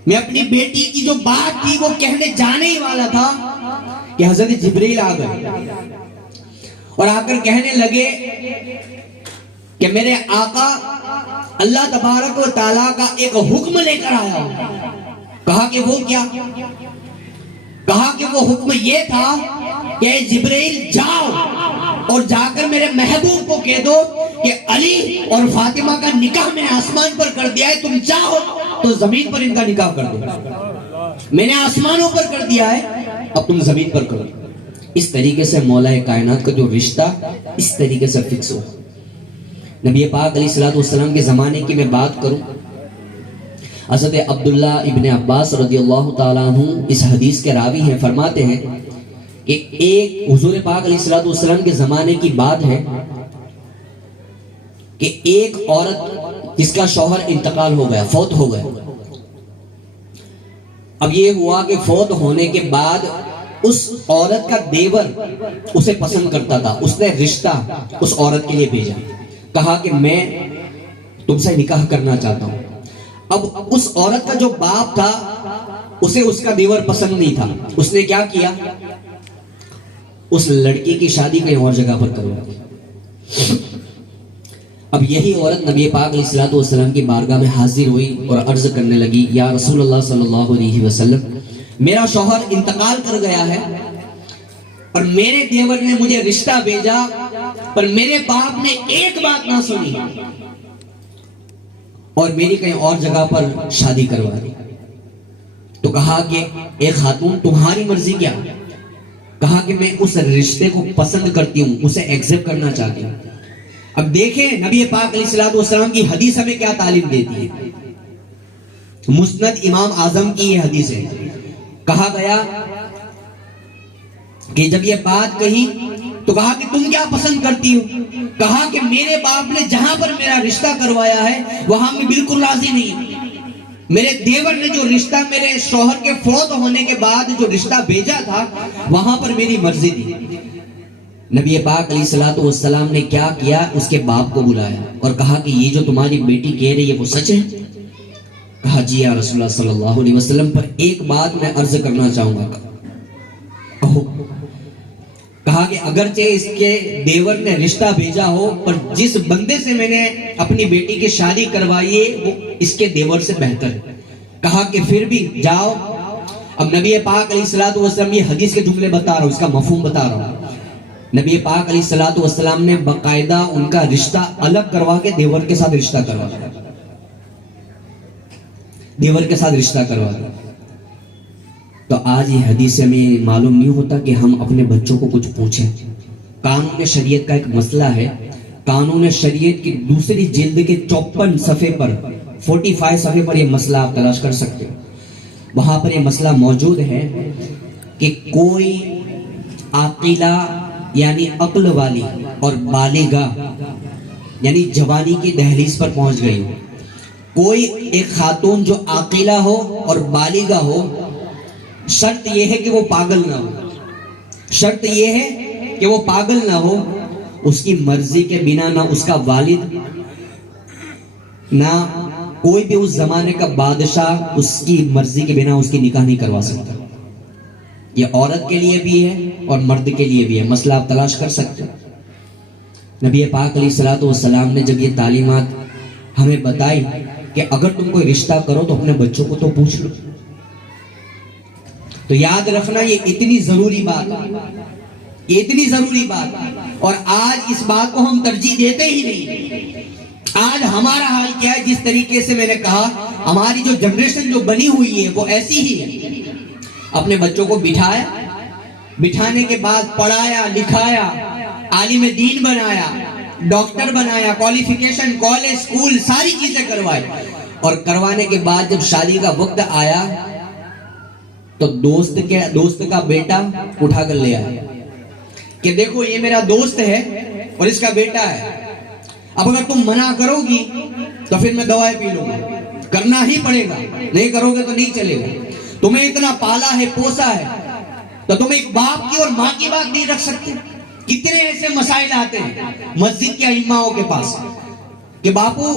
میں اپنی بیٹی کی جو بات تھی وہ کہنے جانے ہی والا تھا کہ حضرت جبریل آ گئے اور آ کر کہنے لگے کہ میرے آقا اللہ تبارک و تعالیٰ کا ایک حکم لے کر آیا. کہا کہ وہ کیا؟ کہا کہ وہ حکم یہ تھا کہ اے جبریل جاؤ اور جا کر میرے محبوب کو کہہ دو کہ علی اور فاطمہ کا نکاح میں آسمان پر کر دیا ہے، تم چاہو تو زمین پر ان کا نکاح کر دو. میں نے آسمانوں پر کر دیا ہے، اب تم زمین پر کرو. اس طریقے سے مولا کائنات کا جو رشتہ اس طریقے سے فکس ہو. نبی پاک علیہ الصلوۃ والسلام کے زمانے کی میں بات کروں، حضرت عبداللہ ابن عباس رضی اللہ تعالیٰ عنہ اس حدیث کے راوی ہیں، فرماتے ہیں کہ ایک حضور پاک علیہ الصلوۃ والسلام کے زمانے کی بات ہے کہ ایک عورت جس کا شوہر انتقال ہو گیا، فوت ہو گیا. اب یہ ہوا کہ فوت ہونے کے بعد اس عورت کا دیور اسے پسند کرتا تھا. اس نے رشتہ اس عورت کے لیے بھیجا، کہا کہ میں تم سے نکاح کرنا چاہتا ہوں. اب اس عورت کا جو باپ تھا اسے اس کا دیور پسند نہیں تھا. اس نے کیا کیا؟ اس لڑکی کی شادی کہیں اور جگہ پر کروا دی. اب یہی عورت نبی پاک علیہ الصلوۃ والسلام کی بارگاہ میں حاضر ہوئی اور عرض کرنے لگی، یا رسول اللہ صلی اللہ علیہ وسلم، میرا شوہر انتقال کر گیا ہے اور میرے دیور نے مجھے رشتہ بھیجا پر میرے باپ نے ایک بات نہ سنی اور میری کہیں اور جگہ پر شادی کروا دی. تو کہا کہ اے خاتون تمہاری مرضی کیا؟ کہا کہ میں اس رشتے کو پسند کرتی ہوں، اسے ایکسپٹ کرنا چاہتی ہوں. اب دیکھیں نبی پاک علیہ الصلوۃ والسلام کی حدیث ہمیں کیا تعلیم دیتی ہے. مسند امام اعظم کی یہ حدیث ہے. کہا گیا کہ جب یہ بات کہی تو کہا کہ تم کیا پسند کرتی ہو؟ کہا کہ میرے باپ نے جہاں پر میرا رشتہ کروایا ہے وہاں میں بالکل راضی نہیں ہوں. میرے دیور نے جو رشتہ میرے شوہر کے فوت ہونے کے بعد جو رشتہ بھیجا تھا وہاں پر میری مرضی تھی. نبی پاک علیہ الصلوۃ والسلام نے کیا کیا؟ اس کے باپ کو بلایا اور کہا کہ یہ جو تمہاری بیٹی کہہ رہی ہے وہ سچ ہے؟ کہا جی یا رسول اللہ صلی اللہ علیہ وسلم، پر ایک بات میں عرض کرنا چاہوں گا. کہو. کہا کہ اگرچہ اس کے دیور نے رشتہ بھیجا ہو پر جس بندے سے میں نے اپنی بیٹی کی شادی کروائی ہے وہ اس کے دیور سے بہتر ہے. کہا کہ پھر بھی جاؤ. اب نبی پاک علیہ الصلوۃ والسلام یہ حدیث کے جملے بتا رہا ہوں، اس کا مفہوم بتا رہا ہوں. نبی پاک علیہ الصلوۃ والسلام نے باقاعدہ ان کا رشتہ الگ کروا کے دیور کے ساتھ رشتہ کروا دیا. دیور کے ساتھ رشتہ کروا دیا. تو آج یہ حدیث سے ہمیں معلوم نہیں ہوتا کہ ہم اپنے بچوں کو کچھ پوچھیں. قانون شریعت کا ایک مسئلہ ہے. قانون شریعت کی دوسری جلد کے 54 صفحے پر 45 صفحے پر یہ مسئلہ آپ تلاش کر سکتے ہیں. وہاں پر یہ مسئلہ موجود ہے کہ کوئی عاقلہ یعنی عقل والی اور بالغہ یعنی جوانی کی دہلیز پر پہنچ گئی ہو، کوئی ایک خاتون جو عاقلہ ہو اور بالغہ ہو، شرط یہ ہے کہ وہ پاگل نہ ہو. شرط یہ ہے کہ وہ پاگل نہ ہو. اس کی مرضی کے بنا نہ اس کا والد نہ کوئی بھی اس زمانے کا بادشاہ اس کی مرضی کے بنا اس کی نکاح نہیں کروا سکتا. یہ عورت کے لیے بھی ہے اور مرد کے لیے بھی ہے. مسئلہ آپ تلاش کر سکتے ہیں. نبی پاک علیہ الصلوۃ والسلام نے جب یہ تعلیمات ہمیں بتائی کہ اگر تم کوئی رشتہ کرو تو اپنے بچوں کو تو پوچھ لو. تو یاد رکھنا یہ اتنی ضروری بات ہے, یہ اتنی ضروری بات ہے. اور آج اس بات کو ہم ترجیح دیتے ہی نہیں. آج ہمارا حال کیا ہے؟ جس طریقے سے میں نے کہا ہماری جو جنریشن جو بنی ہوئی ہے وہ ایسی ہی ہے. اپنے بچوں کو بٹھایا, بٹھانے کے بعد پڑھایا لکھایا, عالم دین بنایا, ڈاکٹر بنایا, کوالیفیکیشن کالج اسکول ساری چیزیں کروائی, اور کروانے کے بعد جب شادی کا وقت آیا تو دوست کا بیٹا اٹھا کر لے آیا کہ دیکھو یہ میرا دوست ہے اور اس کا بیٹا ہے, اب اگر تم منع کرو گی تو پھر میں دوائیں پی لوں گا, کرنا ہی پڑے گا, نہیں کرو گے تو نہیں چلے گا. تمہیں اتنا پالا ہے پوسا ہے تو تم ایک باپ کی اور ماں کی بات نہیں رکھ سکتے. کتنے ایسے مسائل آتے ہیں مسجد کے ائماؤں کے پاس کہ باپو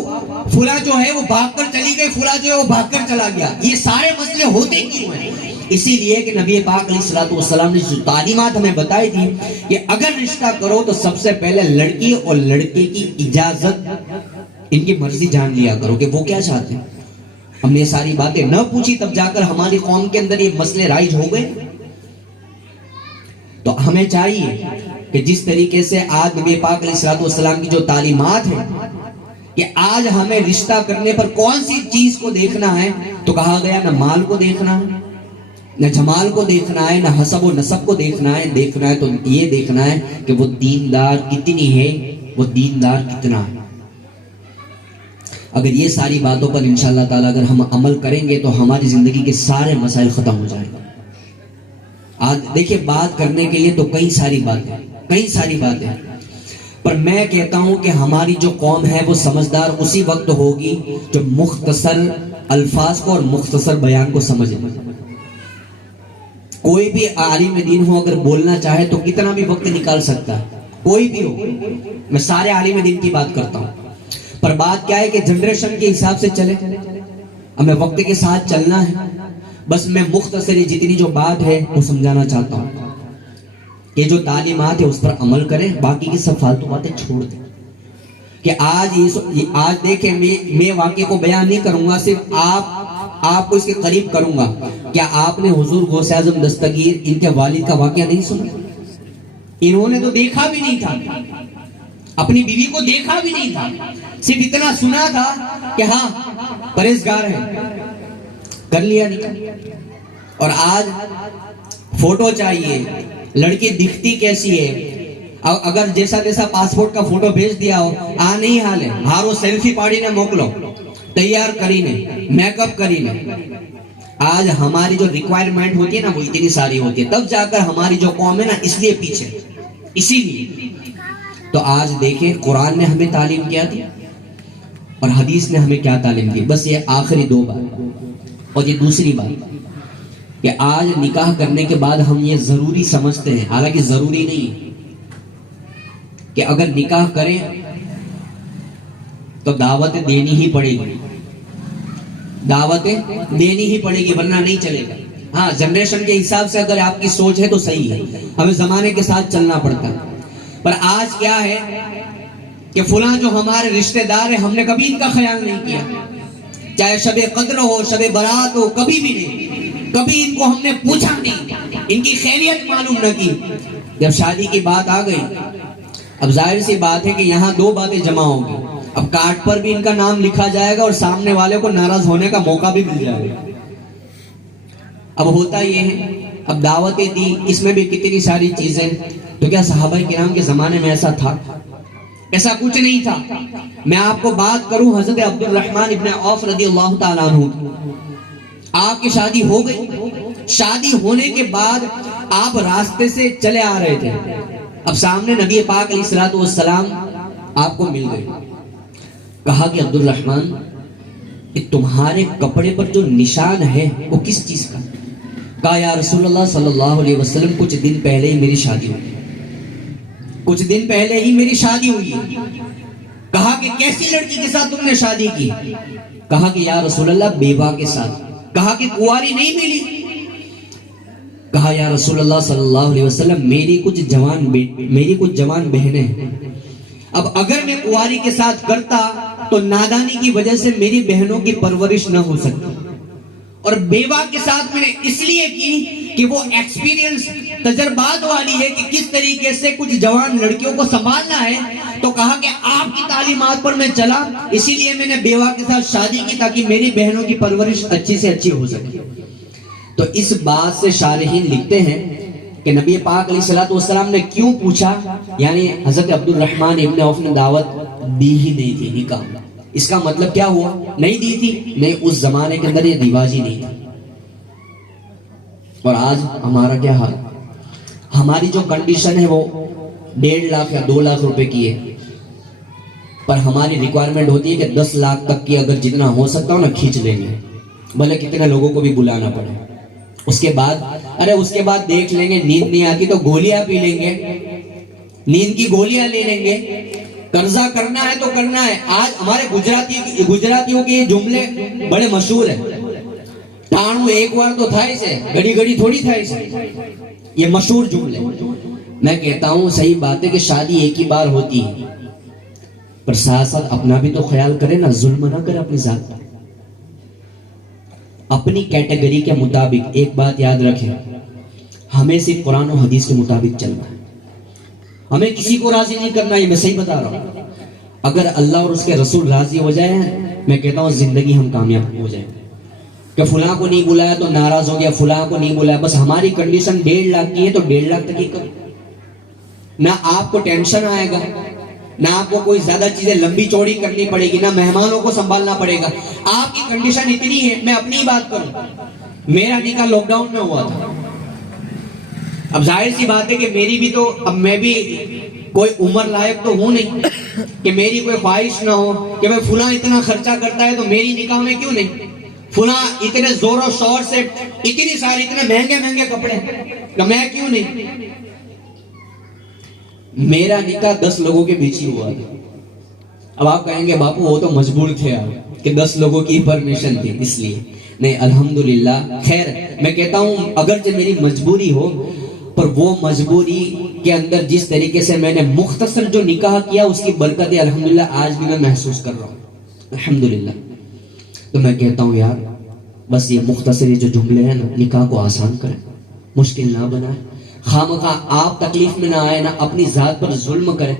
فلاں جو ہے وہ بھاگ کر چلی گئی, فلاں جو ہے وہ بھاگ کر چلا گیا. یہ سارے مسئلے ہوتے کیوں ہیں؟ اسی لیے کہ نبی پاک علیہ الصلوۃ والسلام نے جو تعلیمات ہمیں بتائی تھی کہ اگر رشتہ کرو تو سب سے پہلے لڑکی اور لڑکے کی اجازت, ان کی مرضی جان لیا کرو کہ وہ کیا چاہتے ہیں. ہم نے یہ ساری باتیں نہ پوچھی تب جا کر ہماری قوم کے اندر یہ مسئلے رائج ہو گئے. تو ہمیں چاہیے کہ جس طریقے سے آج نبی پاک علیہ الصلوۃ والسلام کی جو تعلیمات ہیں کہ آج ہمیں رشتہ کرنے پر کون سی چیز کو دیکھنا ہے, تو کہا گیا نہ مال کو دیکھنا ہے, نہ جمال کو دیکھنا ہے, نہ حسب و نسب کو دیکھنا ہے تو یہ دیکھنا ہے کہ وہ دیندار کتنی ہے, وہ دیندار کتنا ہے. اگر یہ ساری باتوں پر انشاءاللہ تعالی اگر ہم عمل کریں گے تو ہماری زندگی کے سارے مسائل ختم ہو جائیں گے. آج دیکھیں بات کرنے کے لیے تو کئی ساری باتیں, پر میں کہتا ہوں کہ ہماری جو قوم ہے وہ سمجھدار اسی وقت ہوگی جو مختصر الفاظ کو اور مختصر بیان کو سمجھے. کوئی بھی عالم دین ہو اگر بولنا چاہے تو کتنا بھی وقت نکال سکتا ہے, کوئی بھی ہو. میں سارے عالم دین کی بات کرتا ہوں, پر بات کیا ہے کہ جنریشن کے حساب سے چلے, ہمیں وقت کے ساتھ چلنا ہے. بس میں مختصر جتنی جو بات ہے وہ سمجھانا چاہتا ہوں کہ جو تعلیمات ہے اس پر عمل کریں, باقی کی سب فالتو باتیں چھوڑ دیں. کہ آج دیکھیں میں واقعے کو بیان نہیں کروں گا, صرف آپ کو اس کے قریب کروں گا. کیا آپ نے حضور غوث اعظم دستگیر ان کے والد کا واقعہ نہیں سنا؟ انہوں نے تو دیکھا بھی نہیں تھا, اپنی بیوی کو دیکھا بھی نہیں تھا, صرف اتنا سنا تھا کہ ہاں پرہیزگار ہے, کر لیا نہیں. اور آج فوٹو چاہیے, لڑکی دکھتی کیسی ہے, اگر جیسا پاسپورٹ کا فوٹو بھیج دیا ہو, نہیں حال ہے ہارو سیلفی پاڑی نے موکلو, تیار کری نے, میک اپ کری نے. آج ہماری جو ریکوائرمنٹ ہوتی ہے نا وہ اتنی ساری ہوتی ہے, تب جا کر ہماری جو قوم ہے نا اس لیے پیچھے, اسی لیے. تو آج دیکھیں قرآن نے ہمیں تعلیم کیا دی اور حدیث نے ہمیں کیا تعلیم دی. بس یہ آخری دو بات. اور یہ دوسری بات کہ آج نکاح کرنے کے بعد ہم یہ ضروری سمجھتے ہیں, حالانکہ ضروری نہیں, کہ اگر نکاح کریں تو دعوتیں دینی ہی پڑے گی, دعوتیں دینی ہی پڑے گی ورنہ نہیں چلے گا. ہاں جنریشن کے حساب سے اگر آپ کی سوچ ہے تو صحیح ہے, ہمیں زمانے کے ساتھ چلنا پڑتا ہے. پر آج کیا ہے کہ فلاں جو ہمارے رشتہ دار ہیں ہم نے کبھی ان کا خیال نہیں کیا, چاہے شب قدر ہو شب برات ہو, کبھی بھی نہیں, کبھی ان کو ہم نے پوچھا نہیں, ان کی خیریت معلوم نہ کی. جب شادی کی بات آ گئی, اب ظاہر سی بات ہے کہ یہاں دو باتیں جمع ہوں گی. اب کارڈ پر بھی ان کا نام لکھا جائے گا اور سامنے والے کو ناراض ہونے کا موقع بھی مل جائے گا. اب ہوتا یہ ہے, اب دعوتیں دی, اس میں بھی کتنی ساری چیزیں. تو کیا صحابہ کرام کے زمانے میں ایسا تھا؟ ایسا کچھ نہیں تھا. میں آپ کو بات کروں حضرت عبد الرحمن ابن عوف رضی اللہ تعالیٰ عنہ, آپ کی شادی ہو گئی. شادی ہونے کے بعد آپ راستے سے چلے آ رہے تھے, اب سامنے نبی پاک علیہ الصلوۃ والسلام آپ کو مل گئے. کہا کہ عبد الرحمن تمہارے کپڑے پر جو نشان ہے وہ کس چیز کا؟ کہا یا رسول اللہ صلی اللہ علیہ وسلم کچھ دن پہلے ہی میری شادی ہوئی, کچھ دن پہلے ہی میری شادی ہوئی ہے. کہا کہ کیسی لڑکی کے ساتھ تم نے شادی کی؟ کہا کہ یا رسول اللہ بیوہ کے ساتھ. کہا کہ کنواری نہیں ملی. کہا یا رسول اللہ صلی اللہ علیہ وسلم میری کچھ جوان بہنیں ہیں. اب اگر میں کنواری کے ساتھ کرتا تو نادانی کی وجہ سے میری بہنوں کی پرورش نہ ہو سکتی, اور بیوہ کے ساتھ میں نے اس لیے کی کہ وہ ایکسپیرینس تجربات والی ہے کہ کس طریقے سے کچھ جوان لڑکیوں کو سنبھالنا ہے. تو کہا کہ آپ کی تعلیمات پر میں چلا, اسی لیے میں نے بیوہ کے ساتھ شادی کی تاکہ میری بہنوں کی پرورش اچھی سے اچھی ہو سکے. تو اس بات سے شارحین لکھتے ہیں کہ نبی پاک علیہ الصلوۃ والسلام نے کیوں پوچھا, یعنی حضرت عبد الرحمن ابن عوف نے دعوت دی ہی نہیں تھی نکاح. اس کا مطلب کیا ہوا؟ نہیں دی تھی, نہیں, اس زمانے کے اندر یہ رواج ہی نہیں تھا. اور آج ہمارا کیا حال, ہماری جو کنڈیشن ہے وہ 1.5 لاکھ یا 2 لاکھ روپے کی ہے, پر ہماری ریکوائرمنٹ ہوتی ہے کہ 10 لاکھ تک کی اگر جتنا ہو سکتا ہو نا کھینچ لیں گے, بھلے کتنے لوگوں کو بھی بلانا پڑے. اس کے بعد دیکھ لیں گے, نیند نہیں آتی تو گولیاں پی لیں گے, نیند کی گولیاں لے لیں گے. قرضہ کرنا ہے تو کرنا ہے. آج ہمارے گجراتیوں کے جملے بڑے مشہور ہیں, ٹانو ایک بار تو تھا اسے, گڑی گڑی تھوڑی تھا اسے, یہ مشہور جملے. میں کہتا ہوں صحیح بات ہے کہ شادی ایک ہی بار ہوتی ہے, پر ساتھ ساتھ اپنا بھی تو خیال کرے نا, ظلم نہ کرے اپنی ذات پر. اپنی کیٹیگری کے مطابق ایک بات یاد رکھیں, ہمیں صرف قرآن و حدیث کے مطابق چلنا ہے, ہمیں کسی کو راضی نہیں کرنا. یہ میں صحیح بتا رہا ہوں. اگر اللہ اور اس کے رسول راضی ہو جائے, میں کہتا ہوں زندگی ہم کامیاب ہو جائیں. کہ فلاں کو نہیں بلایا تو ناراض ہو گیا, فلاں کو نہیں بلایا, بس ہماری کنڈیشن 1.5 لاکھ کی ہے تو 1.5 لاکھ تک ہی کرو. نہ آپ کو ٹینشن آئے گا, نہ آپ کو کوئی زیادہ چیزیں لمبی چوڑی کرنی پڑے گی, نہ مہمانوں کو سنبھالنا پڑے گا. آپ کی کنڈیشن اتنی ہے, میں اپنی بات کروں, میرا نکاح لاک ڈاؤن میں ہوا تھا. اب ظاہر سی بات ہے کہ میری بھی تو, اب میں بھی کوئی عمر لائق تو ہوں نہیں کہ میری کوئی خواہش نہ ہو کہ میں فلاں اتنا خرچہ کرتا ہے تو میری نکاح میں کیوں نہیں, فلاں اتنے زور و شور سے اتنی ساری اتنے مہنگے کپڑے تو میں کیوں نہیں. میرا نکاح 10 لوگوں کے بیچ ہی ہوا تھا. اب آپ کہیں گے باپو وہ تو مجبور تھے آپ کہ 10 لوگوں کی پرمیشن تھی اس لیے. نہیں, الحمدللہ. خیر, میں کہتا ہوں اگرچہ میری مجبوری ہو, پر وہ مجبوری کے اندر جس طریقے سے میں نے مختصر جو نکاح کیا اس کی برکتیں الحمدللہ آج بھی میں محسوس کر رہا ہوں, الحمدللہ. تو میں کہتا ہوں یار بس یہ مختصر جو جملے ہیں نا, نکاح کو آسان کریں, مشکل نہ بنائیں. خامخواہ آپ تکلیف میں نہ آئے, نہ اپنی ذات پر ظلم کریں.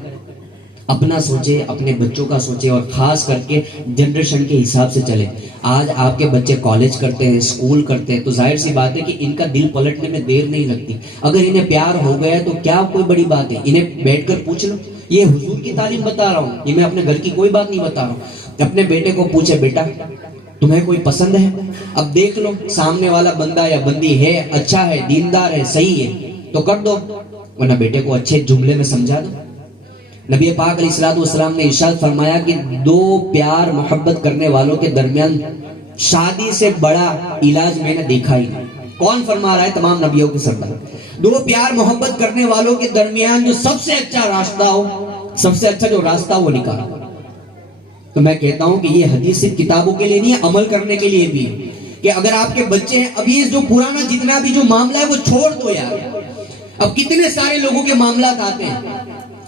اپنا سوچے, اپنے بچوں کا سوچے, اور خاص کر کے جنریشن کے حساب سے چلے. آج آپ کے بچے کالج کرتے ہیں, اسکول کرتے ہیں, تو ظاہر سی بات ہے کہ ان کا دل پلٹنے میں دیر نہیں لگتی. اگر انہیں پیار ہو گیا تو کیا کوئی بڑی بات ہے, انہیں بیٹھ کر پوچھ لو. یہ حضور کی تعلیم بتا رہا ہوں, یہ میں اپنے گھر کی کوئی بات نہیں بتا رہا ہوں. اپنے بیٹے کو پوچھے, بیٹا تمہیں کوئی پسند ہے؟ اب دیکھ لو سامنے والا بندہ یا بندی ہے, اچھا ہے, دیندار ہے, صحیح ہے تو کر دو, ورنہ بیٹے کو اچھے جملے میں سمجھا دو. نبی پاک علیہ الصلوۃ والسلام نے ارشاد فرمایا کہ 2 پیار محبت کرنے والوں کے درمیان شادی سے بڑا علاج میں نے دیکھا ہی نہیں. کون فرما رہا ہے؟ تمام نبیوں کے سردار. 2 پیار محبت کرنے والوں کے درمیان جو سب سے اچھا راستہ ہو, سب سے اچھا جو راستہ وہ نکاح. تو میں کہتا ہوں کہ یہ حدیث صرف کتابوں کے لیے نہیں ہے, عمل کرنے کے لیے بھی ہے. کہ اگر آپ کے بچے ہیں, ابھی جو پرانا جتنا بھی جو معاملہ ہے وہ چھوڑ دو یار. اب کتنے سارے لوگوں کے معاملات آتے ہیں,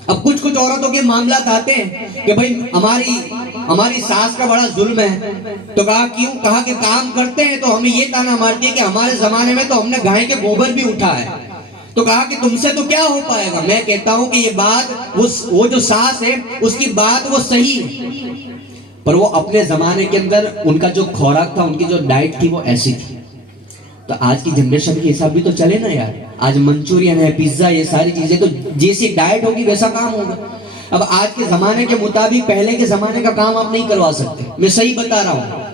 اب کچھ عورتوں کے معاملات آتے ہیں کہ بھائی ہماری ساس کا بڑا ظلم ہے. تو کہا کہ کام کرتے ہیں تو ہمیں یہ تانا مارتی ہے کہ ہمارے زمانے میں تو ہم نے گائے کے گوبر بھی اٹھا ہے. تو کہا کہ تم سے تو کیا ہو پائے گا. میں کہتا ہوں کہ یہ بات, وہ جو ساس ہے اس کی بات وہ صحیح ہے, پر وہ اپنے زمانے کے اندر ان کا جو خوراک تھا, ان کی جو ڈائٹ تھی وہ ایسی تھی. تو آج کی جنریشن کے حساب بھی تو چلے نا یار. آج منچورین ہے, پیزا, یہ ساری چیزیں, تو جیسی ڈائٹ ہوگی ویسا کام ہوگا. اب آج کے زمانے کے مطابق پہلے کے زمانے کا کام آپ نہیں کروا سکتے. میں صحیح بتا رہا ہوں,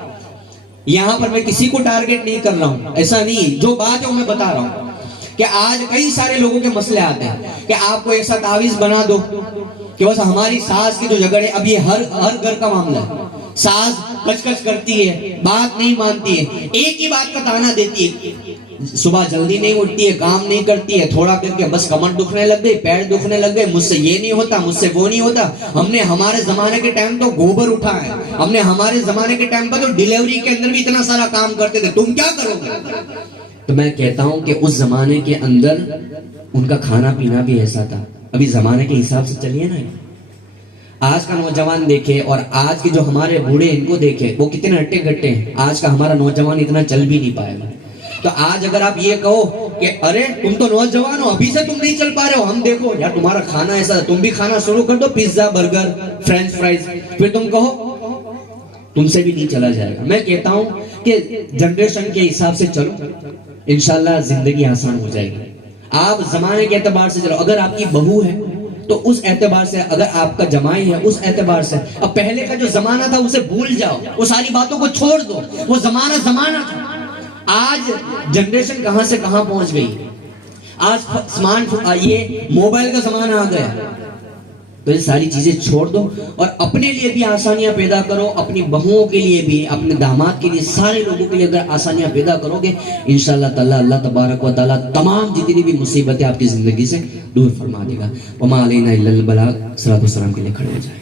یہاں پر میں کسی کو ٹارگٹ نہیں کر رہا ہوں, ایسا نہیں. جو بات ہے وہ میں بتا رہا ہوں کہ آج کئی سارے لوگوں کے مسئلے آتے ہیں کہ آپ کو ایسا تعویذ بنا دو کہ بس ہماری ساس کی جو جھگڑے, اب یہ ہر گھر کا معاملہ ہے. ساس کچ کچ کرتی ہے, بات نہیں مانتی ہے, ایک ہی بات کا تانا دیتی ہے, صبح جلدی نہیں اٹھتی ہے, کام نہیں کرتی ہے, تھوڑا کر کے بس کمر دکھنے لگ گئی, پیر دکھنے لگ گئے, مجھ سے یہ نہیں ہوتا, مجھ سے وہ نہیں ہوتا. ہم نے ہمارے زمانے کے ٹائم تو گوبر اٹھا ہے, ہم نے ہمارے زمانے کے ٹائم پر تو ڈیلیوری کے اندر بھی اتنا سارا کام کرتے تھے, تم کیا کرو گے؟ تو میں کہتا ہوں کہ اس زمانے کے اندر ان کا کھانا پینا بھی ایسا تھا. ابھی زمانے کے حساب سے چلیے نا. آج کا نوجوان دیکھے اور آج کے جو ہمارے بوڑھے ان کو دیکھے, وہ کتنے ہٹے گٹے ہیں. آج کا ہمارا نوجوان اتنا چل بھی نہیں پائے گا. تو آج اگر آپ یہ کہو کہ ارے تم تو نوجوان ہو, ابھی سے تم نہیں چل پا رہے ہو, ہم دیکھو یار تمہارا کھانا ایسا, تم بھی کھانا شروع کر دو, پیزا, برگر, فرینچ فرائز, پھر تم کہو تم سے بھی نہیں چلا جائے گا. میں کہتا ہوں کہ جنریشن کے حساب سے چلو, انشاءاللہ زندگی آسان ہو جائے گی. آپ زمانے کے اعتبار سے چلو. اگر آپ کی بہو ہے تو اس اعتبار سے, اگر آپ کا جمائی ہے اس اعتبار سے. اب پہلے کا جو زمانہ تھا اسے بھول جاؤ, وہ ساری باتوں کو چھوڑ دو, وہ زمانہ تھا. آج جنریشن کہاں سے کہاں پہنچ گئی. آج یہ موبائل کا زمانہ آ گیا. تو یہ ساری چیزیں چھوڑ دو اور اپنے لیے بھی آسانیاں پیدا کرو, اپنی بہوؤں کے لیے بھی, اپنے داماد کے لیے, سارے لوگوں کے لیے اگر آسانیاں پیدا کرو گے, انشاءاللہ تعالی اللہ تبارک و تعالی تمام جتنی بھی مصیبتیں آپ کی زندگی سے دور فرما دے گا. وما علینا الا البلاغ. صلوات و سلام کے لیے کھڑے ہو جائیں.